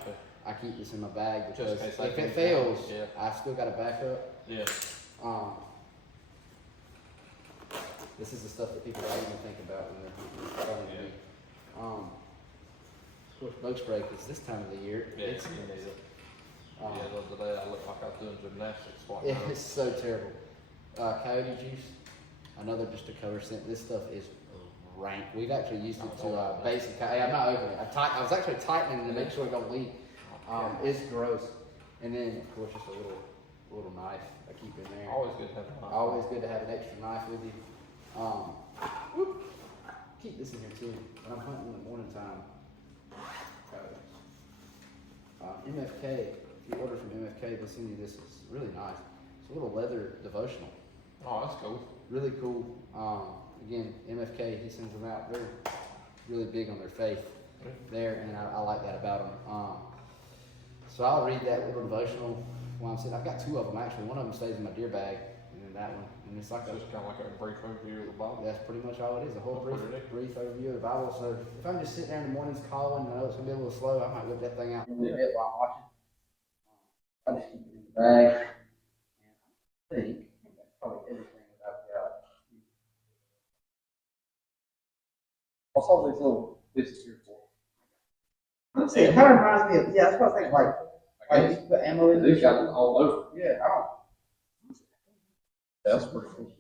I keep this in my bag because if it fails, I still got a backup. Yeah. This is the stuff that people don't even think about when they're starting to be. Of course, bug spray, because this time of the year, it's the other day I looked like I was doing gymnastics. It's so terrible. Coyote juice, another just a cover scent. This stuff is rank. We've actually used it to basic. I'm not opening it. I was actually tightening to make sure it don't leak. It's gross. And then, of course, just a little knife I keep in there. Always good to have a knife. Always good to have an extra knife with you. Keep this in here too. When I'm hunting in the morning time. MFK, if you order from MFK, they'll send you this. It's really nice. It's a little leather devotional. Oh, that's cool. Really cool. Again, MFK, he sends them out. They're really big on their faith there, and I like that about them. So I'll read that little devotional while I'm sitting. I've got 2 of them actually. One of them stays in my deer bag, and then that one. And it's like just kind of like a brief overview of the Bible. That's pretty much all it is. A whole brief overview of the Bible. So if I'm just sitting there in the mornings calling, and I know it's gonna be a little slow, I might whip that thing out a little bit while I'm watching. I just keep it in the bag. And I think that's probably everything that I've got. What's all these little pieces here for? It kind of reminds me of, that's what I think, like you put ammo in. These got it all over. Yeah, I don't. That's pretty cool.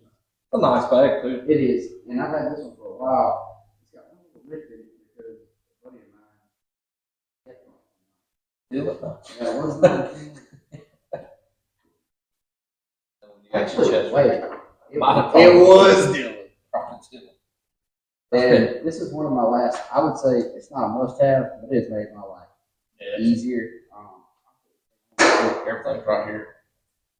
a nice bag too. It is, and I've had this one for a while. It's got one little lift in it because a buddy of mine. Yeah, it was actually, wait, it was Dylan. And this is one of my last. I would say it's not a must-have, but it has made my life easier. Everything's right here.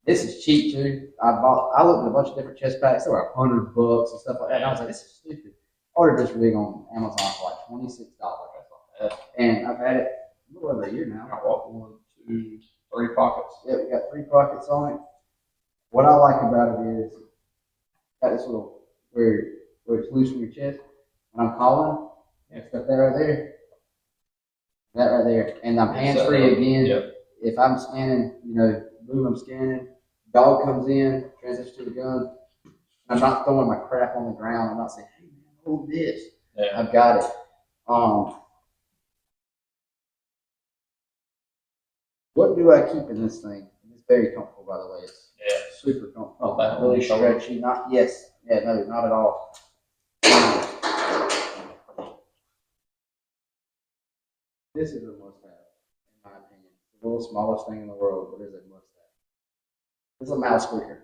This is cheap too. I looked at a bunch of different chest packs. They were $100 and stuff like that. And I was like, this is stupid. Ordered this rig on Amazon for like $26. And I've had it a little over a year now. I got 1, 2, 3 pockets. Yeah, we got 3 pockets on it. What I like about it is got this little where it's loose from your chest. When I'm calling, it's got that right there. That right there. And I'm hands free again. Yep. If I'm scanning, boom, I'm scanning. Dog comes in, transitions to the gun. I'm not throwing my crap on the ground. I'm not saying, hey man, hold this. Yeah. I've got it. What do I keep in this thing? It's very comfortable, by the way. It's super comfortable. Really stretchy. Not at all. This is a must-have, in my opinion. It's the little smallest thing in the world, but it's a must-have. This is a mouse squeaker.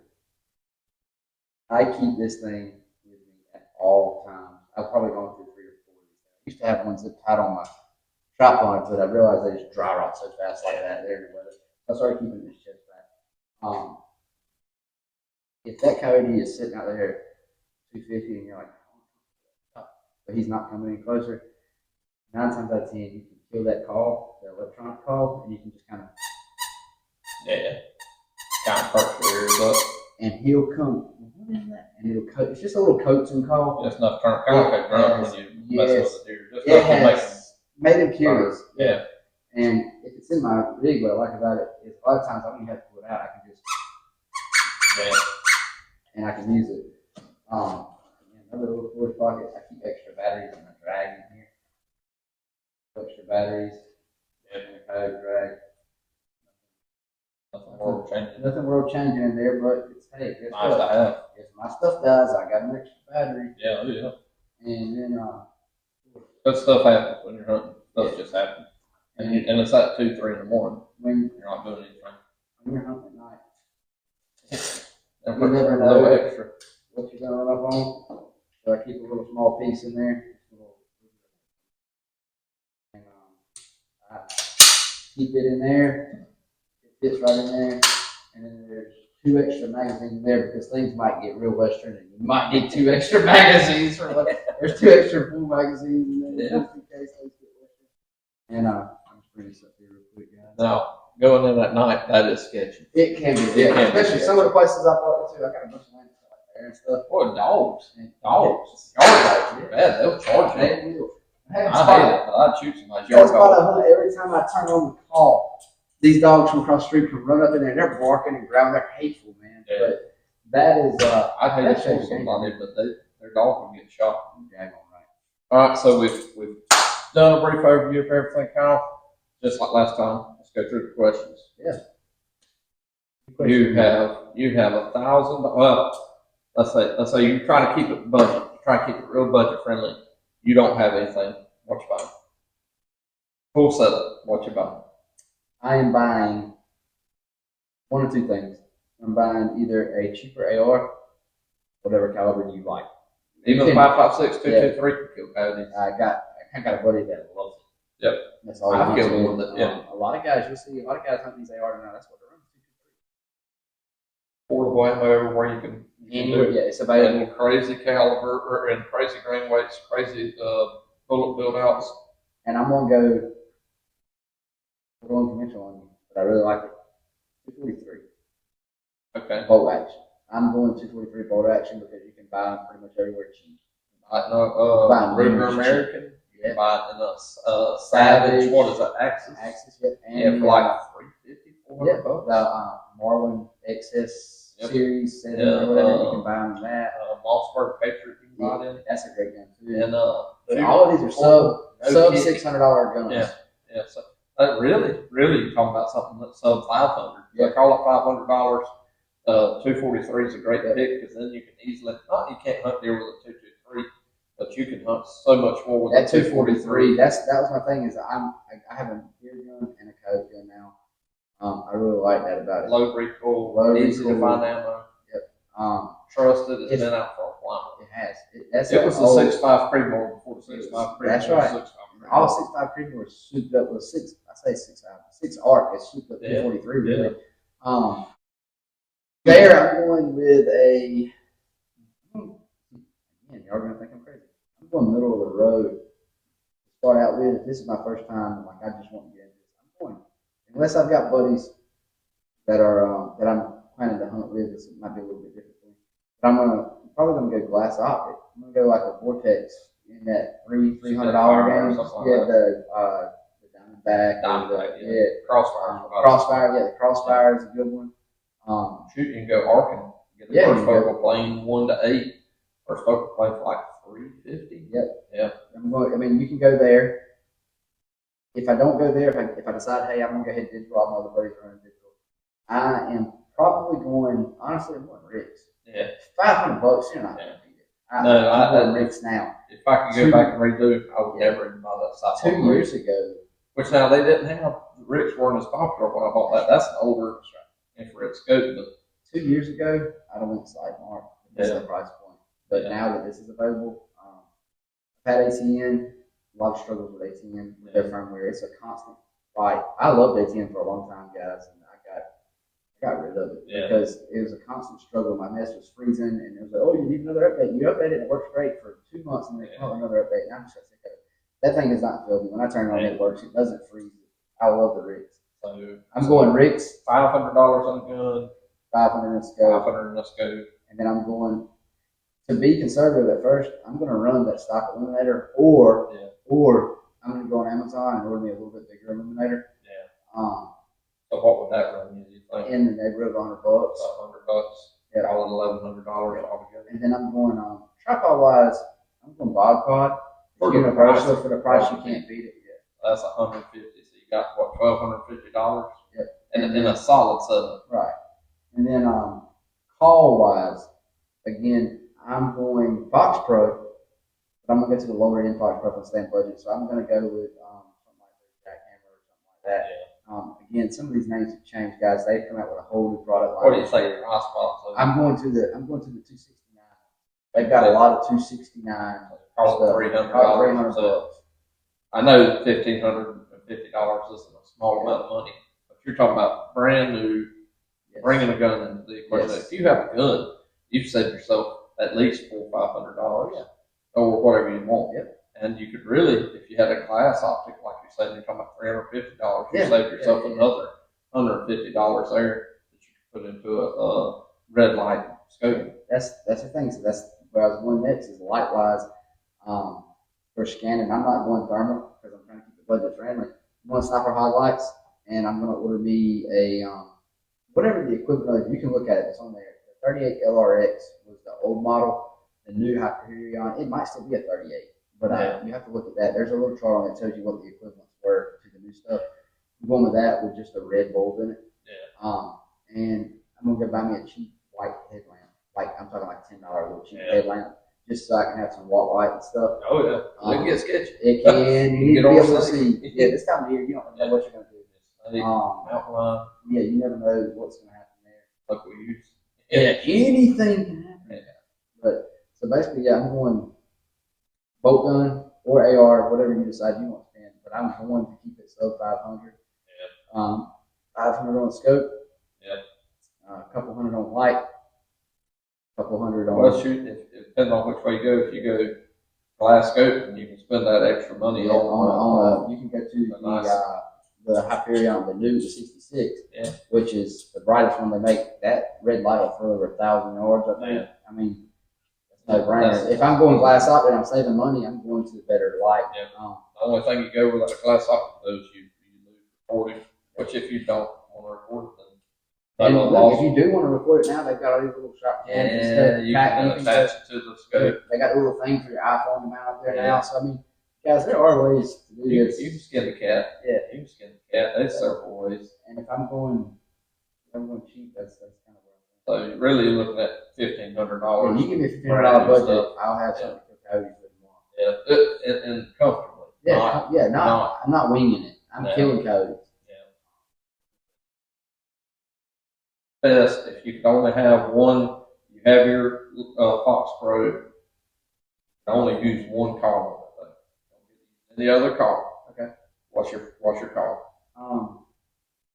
I keep this thing with me at all times. I've probably gone through 3 or 4 of these. I used to have ones that tied on my tripod, but I realized they just dry rot so fast like that. They're in the weather. So I started keeping this chest back. If that coyote is sitting out there 250 and you're like, oh, but he's not coming any closer, 9 times out of 10 you can kill that call, that electronic call, and you can just kind of perk for your butt. And he'll come. What is that? And it'll coat. It's just a little coaxing call. Just enough to turn kind of like a grunt when you mess with a deer. Just it has made him curious. Yeah. And if it's in my rig, what I like about it is a lot of times I don't even have to pull it out. I can just and I can use it. Another little storage pocket. I keep extra batteries in my drag in here. Extra batteries. Coyote drag. Nothing world changing in there, but it's hey, guess nice what? to have. If my stuff dies, I got an extra battery. Yeah. And then That stuff happens when you're hunting. Stuff just happens. And it's at 2, 3 in the morning. When you're not doing anything. When you're hunting at night, And you never a little know extra. what you're gonna run up on. So I keep a little small piece in there. And I keep it in there. It fits right in there. And then there's 2 extra magazines in there because things might get real western and you might need 2 extra magazines for what. There's 2 extra full magazines in there just in case things get western. And I'm just bring this up here real quick, guys. Now, going in at night, that is sketchy. It can be, especially some of the places I've walked into. I got a bunch of land there and stuff. Boy, dogs. Dogs. Yard bad. They'll charge you. They will. I hate it. I'd shoot somebody's That's yard why dog. every time I turn on the call, these dogs from across the street can run up in there. They're barking and growling. They're hateful, man. Yeah. But that is. I'd hate to shoot somebody, but their dog will get shot. All right, so we've done a brief overview of everything, Kyle. Just like last time, let's go through the questions. Yeah. You have $1,000. Well, let's say you're trying to keep it budget. You're trying to keep it real budget friendly. You don't have anything. What you buying? Full setup. What you buying? I am buying 1 or 2 things. I'm buying either a cheaper AR, whatever caliber you like. Even 5.56, 223 can kill coyotes. I got a buddy that loves it. Yep. That's all. I've killed him with it. Yeah. A lot of guys, you'll see a lot of guys hunt these AR now. That's what they're running. Portable ammo everywhere you can. Anywhere, yeah, it's available. And crazy caliber and crazy grain weights, crazy bullet build outs. And I'm gonna go conventional on you, but I really like it. 243. Okay. Bolt action. I'm going 243 bolt action because you can buy them pretty much everywhere cheap. Ruger American. Yeah. Buy in a Savage. What is that? Axis. Axis, yeah. And for like $350, $400. The Marlin XS Series 7 or whatever, you can buy them in that. Mossberg Patriot, you can buy them. That's a great gun too. And all of these are sub $600 guns. Yeah. So really, you're talking about something that's sub $500. Yeah. They call it $500. 243 is a great pick because then you can easily, not you can't hunt deer with a 223, but you can hunt so much more with That a 243. that was my thing is I have a deer gun and a coyote gun now. I really like that about it. Low recoil, easy to find ammo. Trusted. It's been out for a while. It has. It was the 6.5 Creedmoor before the 6.5 Creedmoor. That's right. All 6.5 Creedmoor is souped up with 6. I say 6 arc is souped up 243 really. There I'm going with a. Man, y'all gonna think I'm crazy. I'm going middle of the road. To start out with, if this is my first time, like I just want to get into this. I'm going unless I've got buddies that are that I'm planning to hunt with. This might be a little bit different for me. But probably gonna go glass optic. I'm gonna go like a Vortex in that $300 range. Yeah, the Diamondback. Yeah, Crossfire. Crossfire. Yeah, the Crossfire is a good one. Shoot, you can go arcing. Get the first focal plane 1 to 8. First focal plane for like $350. Yep. Yeah. I mean, you can go there. If I don't go there, if I decide, hey, I'm gonna go ahead and digital, all my other buddies are running digital. I am probably going. Honestly, I'm going rigs. Yeah. $500, you're not gonna beat it. I'm going rigs now. If I could go back and redo, I would never even buy that size. 2 years ago. Which now they didn't have. The rigs weren't as popular when I bought that. That's an older infrared scope, but 2 years ago, I'd have went slight mark. That's the price point. But now that this is available, I've had ATN. A lot of struggles with ATN with their firmware. It's a constant fight. I loved ATN for a long time, guys, and I got rid of it because it was a constant struggle. My mess was freezing, and it was like, oh, you need another update. You update it, and it works great for 2 months, and then another update. And I'm just sick of it. That thing does not fail me. When I turn it on, it works. It doesn't freeze. I love the rigs. So I'm going rigs. $500 on a gun. 500 in a scope. 500 in a scope. And then I'm going to be conservative at first. I'm going to run that stock illuminator, or I'm going to go on Amazon and order me a little bit bigger illuminator. Yeah. So what would that run you? Do you think? In the neighborhood of $100. $100. Yeah. Call it $1,100 altogether. And then I'm going tripod wise. I'm going Bob Pod. Universal for the price you can't beat it. Yeah. That's $150. So you got what, $1,250? Yep. And in a solid setup. Right. And then call wise, again, I'm going Fox Pro, but I'm gonna go to the lower end Fox Pro for the same budget. So I'm gonna go with something like a jackhammer or something like that. Yeah. Again, some of these names have changed, guys. They've come out with a whole new product line. What do you say your price box? I'm going to the 269. They've got a lot of 269. Probably $300. So I know $1,550 isn't a small amount of money, but you're talking about brand new, bringing a gun into the equation. If you have a gun, you've saved yourself at least $400 or $500 or whatever you want. And you could really, if you had a glass optic, like you're saying, you're talking about $350, you saved yourself another $150 there that you could put into a red light scope. That's the thing. So that's where I was going next is light wise. For scanning, I'm not going thermal because I'm trying to keep the budget friendly. I'm going sniper highlights, and I'm going to order me a whatever the equivalent of. You can look at it. It's on there. The 38 LRX was the old model. The new Hyperion, it might still be a 38, but you have to look at that. There's a little chart on it that tells you what the equivalents were to the new stuff. I'm going with that with just a red bulb in it. And I'm going to go buy me a cheap white headlamp. Like I'm talking like $10 little cheap headlamp. Just so I can have some walk light and stuff. Oh yeah, it can get sketchy. It can. You need to be able to see. Yeah, this time of year, you don't know what you're going to do. Outline. Yeah, you never know what's going to happen there. Like we use. Anything can happen. But so basically, I'm going bolt gun or AR, whatever you decide you want to spend. But I'm going to keep it sub 500. 500 on scope. A couple hundred on light. Couple hundred on. Well, shoot, it depends on which way you go. If you go glass scope, and you can spend that extra money on you can go to the Hyperion, the new, the 66, which is the brightest one they make. That red light will throw over 1,000 yards, I think. I mean, it's no brainer. If I'm going glass optic and I'm saving money, I'm going to the better light. The only thing you go with a glass optic, those you lose recording, which if you don't want to record it, then. And look, if you do want to record it now, they've got all these little sharp cams and stuff. You can attach it to the scope. They got a little thing for your iPhone to mount up there now. So I mean, guys, there are ways to do this. You can skin the cat. You can skin the cat. There's several ways. And if I'm going cheap, that's kind of where I'm going. So you're really looking at $1,500. Well, you give me a Brand $1,500 new budget, stuff. I'll have something for coyotes for tomorrow. Yeah, and comfortably. I'm not winging it. I'm No. killing coyotes. Best if you can only have one. You have your Fox Pro. You can only use one call on that thing. And the other call. Okay. What's your call?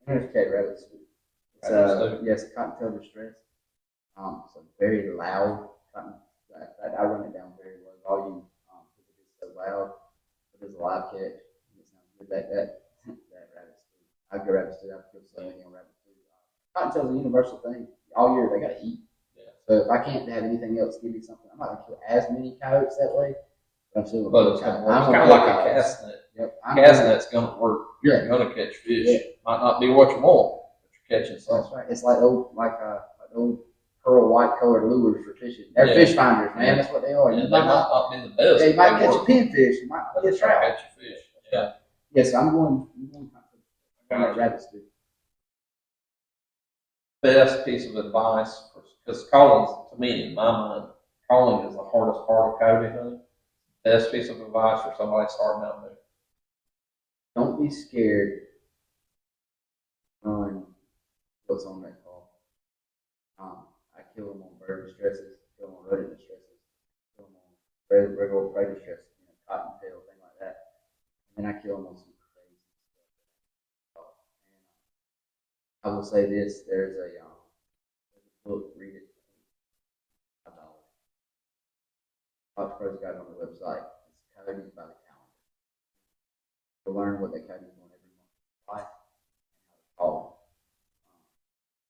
NFK rabbit stew. It's yes, a cottontail distress. So very loud. I run it down very low volume because it is so loud. But there's a live catch. It sounds good. That rabbit stew. I go rabbit stew. I've killed so many on rabbit stew. Cottontail's a universal thing. All year they gotta eat. Yeah. So if I can't have anything else, give me something. I'm not gonna kill as many coyotes that way. But I'm still But it's kind of like a cast net. Yep. Cast net's gonna work. You're Yeah. gonna catch fish. Yeah. Might not be what you want, but you're catching That's something. right. It's like old pearl white colored lures for fishing. They're Yeah. fish finders, man. That's what they are. Yeah, You they might might not, not be the best. they might but catch a work. pinfish. You might But get a they're trying trout. to catch a fish. Yeah. Yes, I'm going Gotcha. rabbit stew. Best piece of advice, because calling, to me, in my mind, calling is the hardest part of coyote hunting. Best piece of advice for somebody starting out new. Don't be scared. Run what's on that call. I kill them on bird distresses, kill them on rodent distresses, kill them on regular prey distresses, cottontail, thing like that. And then I kill them on some crazy stuff. And I will say this: there's a book. Read it. Fox Pro's got it on the website. It's Coyotes by the Calendar. To learn what the coyotes want every month in life and how to call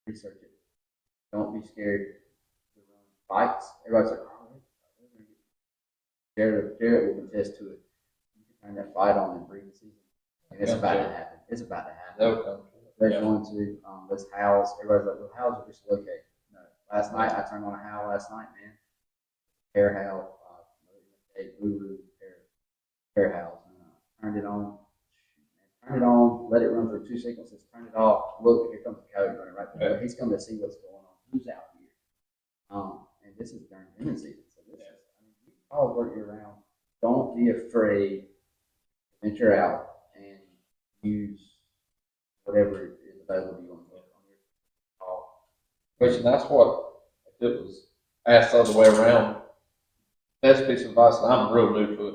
them. Research it. Don't be scared to run fights. Everybody's like, oh, Jerrett will contest to it. You can turn that fight on in breeding season. And it's about to happen. It's about to happen. They'll come. They're going to, those howls. Everybody's like, well, howls are just located. No. Last night, I turned on a howl last night, man. Hair howl, blue hair howls. Turned it on. Turn it on, let it run for 2 seconds, turn it off, look, here comes the coyote running right there. He's coming to see what's going on, who's out here. And this is during hunting season, so this is, you all work year round. Don't be afraid to venture out and use whatever is available to you on your call. Which, that's what, if it was asked the other way around, best piece of advice, and I'm real new to it,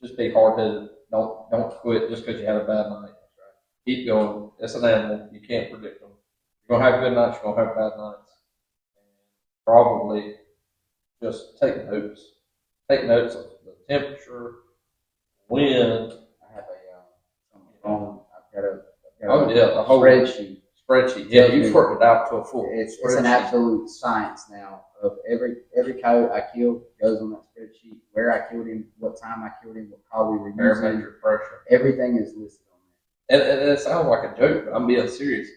just be hard-headed. Don't quit just because you had a bad night. Keep going. It's an animal. You can't predict them. You're going to have good nights. You're going to have bad nights. And probably just take notes. Take notes of the temperature, wind. I have on my phone, I've Oh, got yeah, the whole spreadsheet. Yeah, you've worked it out to a full It's spreadsheet. an absolute science now of every coyote I killed goes on that spreadsheet. Where I killed him, what time I killed him, what call we were using. Barometric pressure. Everything is listed on there. And it sounds like a joke, but I'm being serious.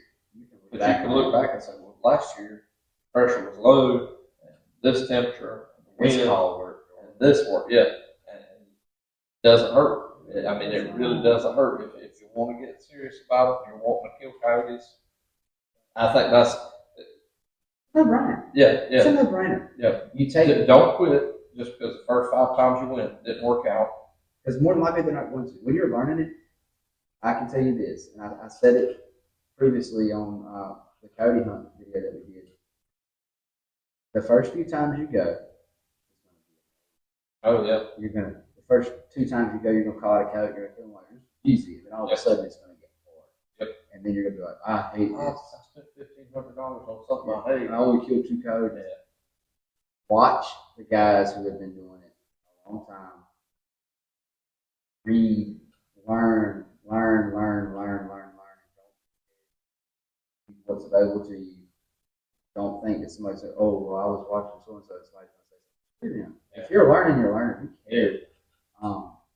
But you can look back and say, well, last year, pressure was low, and this temperature, and This wind, call worked. and this worked, yeah. And it doesn't hurt. I mean, it really doesn't hurt. If you want to get serious about it, and you're wanting to kill coyotes, I think that's, No-brainer. yeah. It's a no-brainer. You take it Don't quit just because the first 5 times you went didn't work out. because more than likely they're not going to. When you're learning it, I can tell you this, and I said it previously on the coyote hunt video that we did. The first few times you go, Oh, yeah. the first 2 times you go, you're gonna call out a coyote, you're gonna kill one, it's easy, and then all of a sudden it's gonna get hard. Yep. And then you're gonna be like, I hate I this. spent $1,500 on something I hate. I only killed 2 coyotes. Yeah. Watch the guys who have been doing it a long time. Read, learn. What's available to you. Don't think that somebody said, "Oh, well, I was watching so and so." Somebody's gonna say, "Screw them." If you're learning, you're learning. Who cares?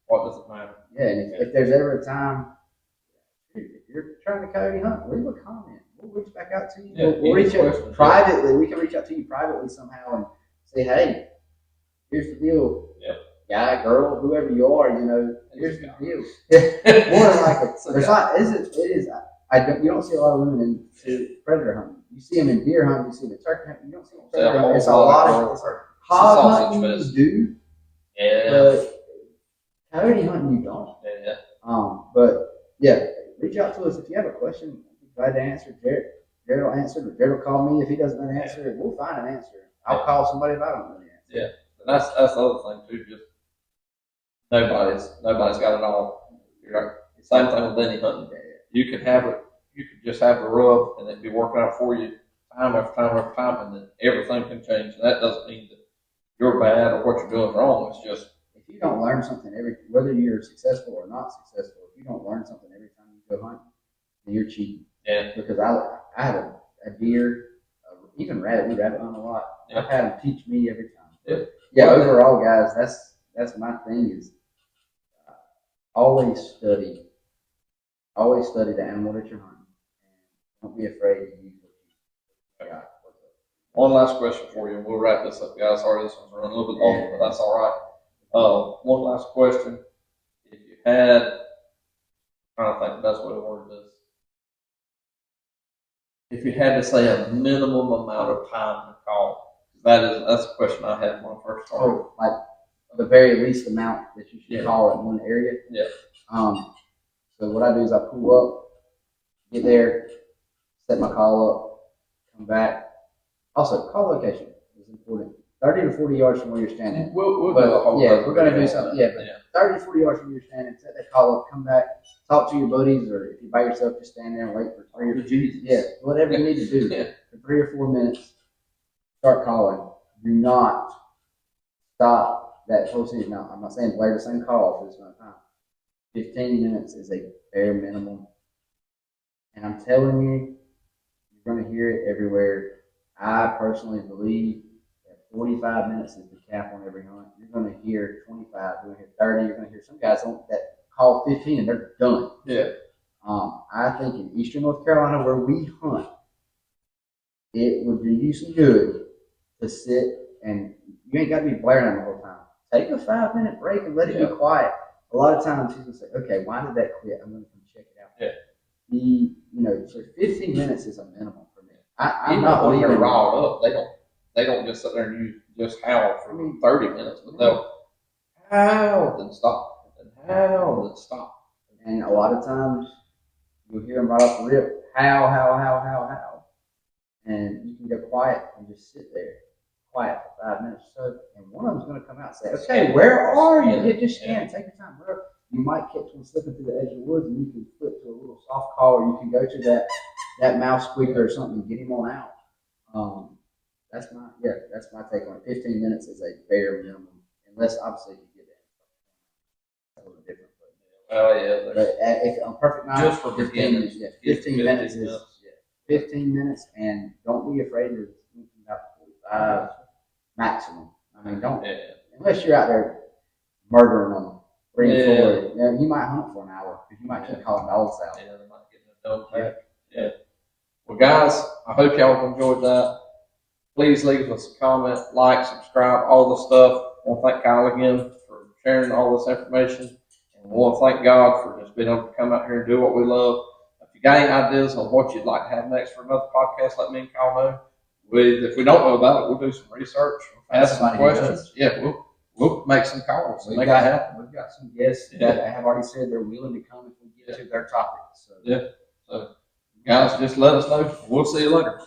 What does it matter? Yeah, and if there's ever a time, if you're trying to coyote hunt, leave a comment. We'll reach back out to you. Yeah, we'll reach out questions. privately. We can reach out to you privately somehow and say, "Hey, here's the deal." Yep. Guy, girl, whoever you are, here's the deal. More than likely, there's not. It is. You don't see a lot of women in predator hunting. you see them in deer hunting, you see them in turkey hunting, you don't see them in It's a turkey hunting. whole It's a lot lot of of sausage hog hunting you fest. do, Yeah. but coyote hunting you don't. Yeah. But yeah, reach out to us if you have a question. I'll be glad to answer. Jerrett will answer, or Jerrett will call me if he doesn't know the answer. We'll find an answer. I'll call somebody if I don't know the answer. Yeah. And that's the other thing too. Just nobody's got it all. You're like, same thing with any hunting. You could have it. You could just have the rub, and it'd be working out for you time after time after time, and then everything can change. And that doesn't mean that you're bad or what you're doing wrong. It's just If you don't learn something whether you're successful or not successful, if you don't learn something every time you go hunt, then you're cheating. yeah. Because I have a deer, even rabbit. We rabbit hunt a lot. Yeah. I've had them teach me every time. Yeah. Yeah. Overall, guys, that's my thing is always study the animal that you're hunting. And don't be afraid to use what you got. One last question for you, and we'll wrap this up, guys. Sorry, this one's running a little bit longer, but that's all right. One last question. If you had, I'm trying to think the best way to word this. If you had to say a minimum amount of time to call, that's a question I had when I first started. Oh, like the very least amount that you should Yeah. call in one area. Yeah. So what I do is I pull up, get there, set my call up, come back. Also, call location is important. 30 to 40 yards from where you're standing. We'll do a whole Yeah, we're gonna do presentation something. on Yeah, that. but 30 to 40 yards from where you're standing, set that call up, come back, talk to your buddies, or if you're by yourself, just stand there and wait for 3 or Jesus. whatever you need to do Yeah. for 3 or 4 minutes. Start calling. Do not stop that whole scene. Now, I'm not saying play the same call for this amount of time. 15 minutes is a bare minimum. And I'm telling you, you're going to hear it everywhere. I personally believe that 45 minutes is the cap on every hunt. You're going to hear 25, you're going to hear 30, you're going to hear some guys that call 15 and they're done. Yeah. I think in eastern North Carolina where we hunt, it would do you some good to sit and you ain't got to be blaring them the whole time. Take a 5-minute break and let it be quiet. A lot of times he's gonna say, "Okay, why did that quit? I'm gonna come check it out." Yeah. So 15 minutes is a minimum for me. I'm Even not when they're leaving. riled up, they don't just sit there and you just howl for 30 minutes, but they'll howl then stop, and howl then stop. And a lot of times you'll hear them right off the rip, howl, howl, howl, howl, howl, and you can go quiet and just sit there, quiet for 5 minutes or so, and one of them's going to come out and say, "Okay, where are you?" Yeah, just scan, take your time. You might catch one slipping through the edge of the woods, and you can flip to a little soft call, or you can go to that mouse squeaker or something and get him on out. That's my take on it. 15 minutes is a bare minimum, unless obviously you get that. A little different. Oh yeah, But if on perfect night, just for 15 beginners, minutes, 15 minutes is 15 minutes, and don't be afraid to about 45 maximum. I mean, don't unless you're out there murdering them. 3 and 4. You might hunt for an hour because you might keep calling dogs out. Yeah, they might get a dog back. Yeah. Well, guys, I hope y'all enjoyed that. Please leave us a comment, like, subscribe, all the stuff. I want to thank Kyle again for sharing all this information. And we want to thank God for just being able to come out here and do what we love. If you got any ideas on what you'd like to have next for another podcast, let me and Kyle know. If we don't know about it, we'll do some research, ask some questions. Yeah, we'll make some calls and make it happen. We've got some guests that have already said they're willing to come if we get to their topics. So. So guys, just let us know. We'll see you later.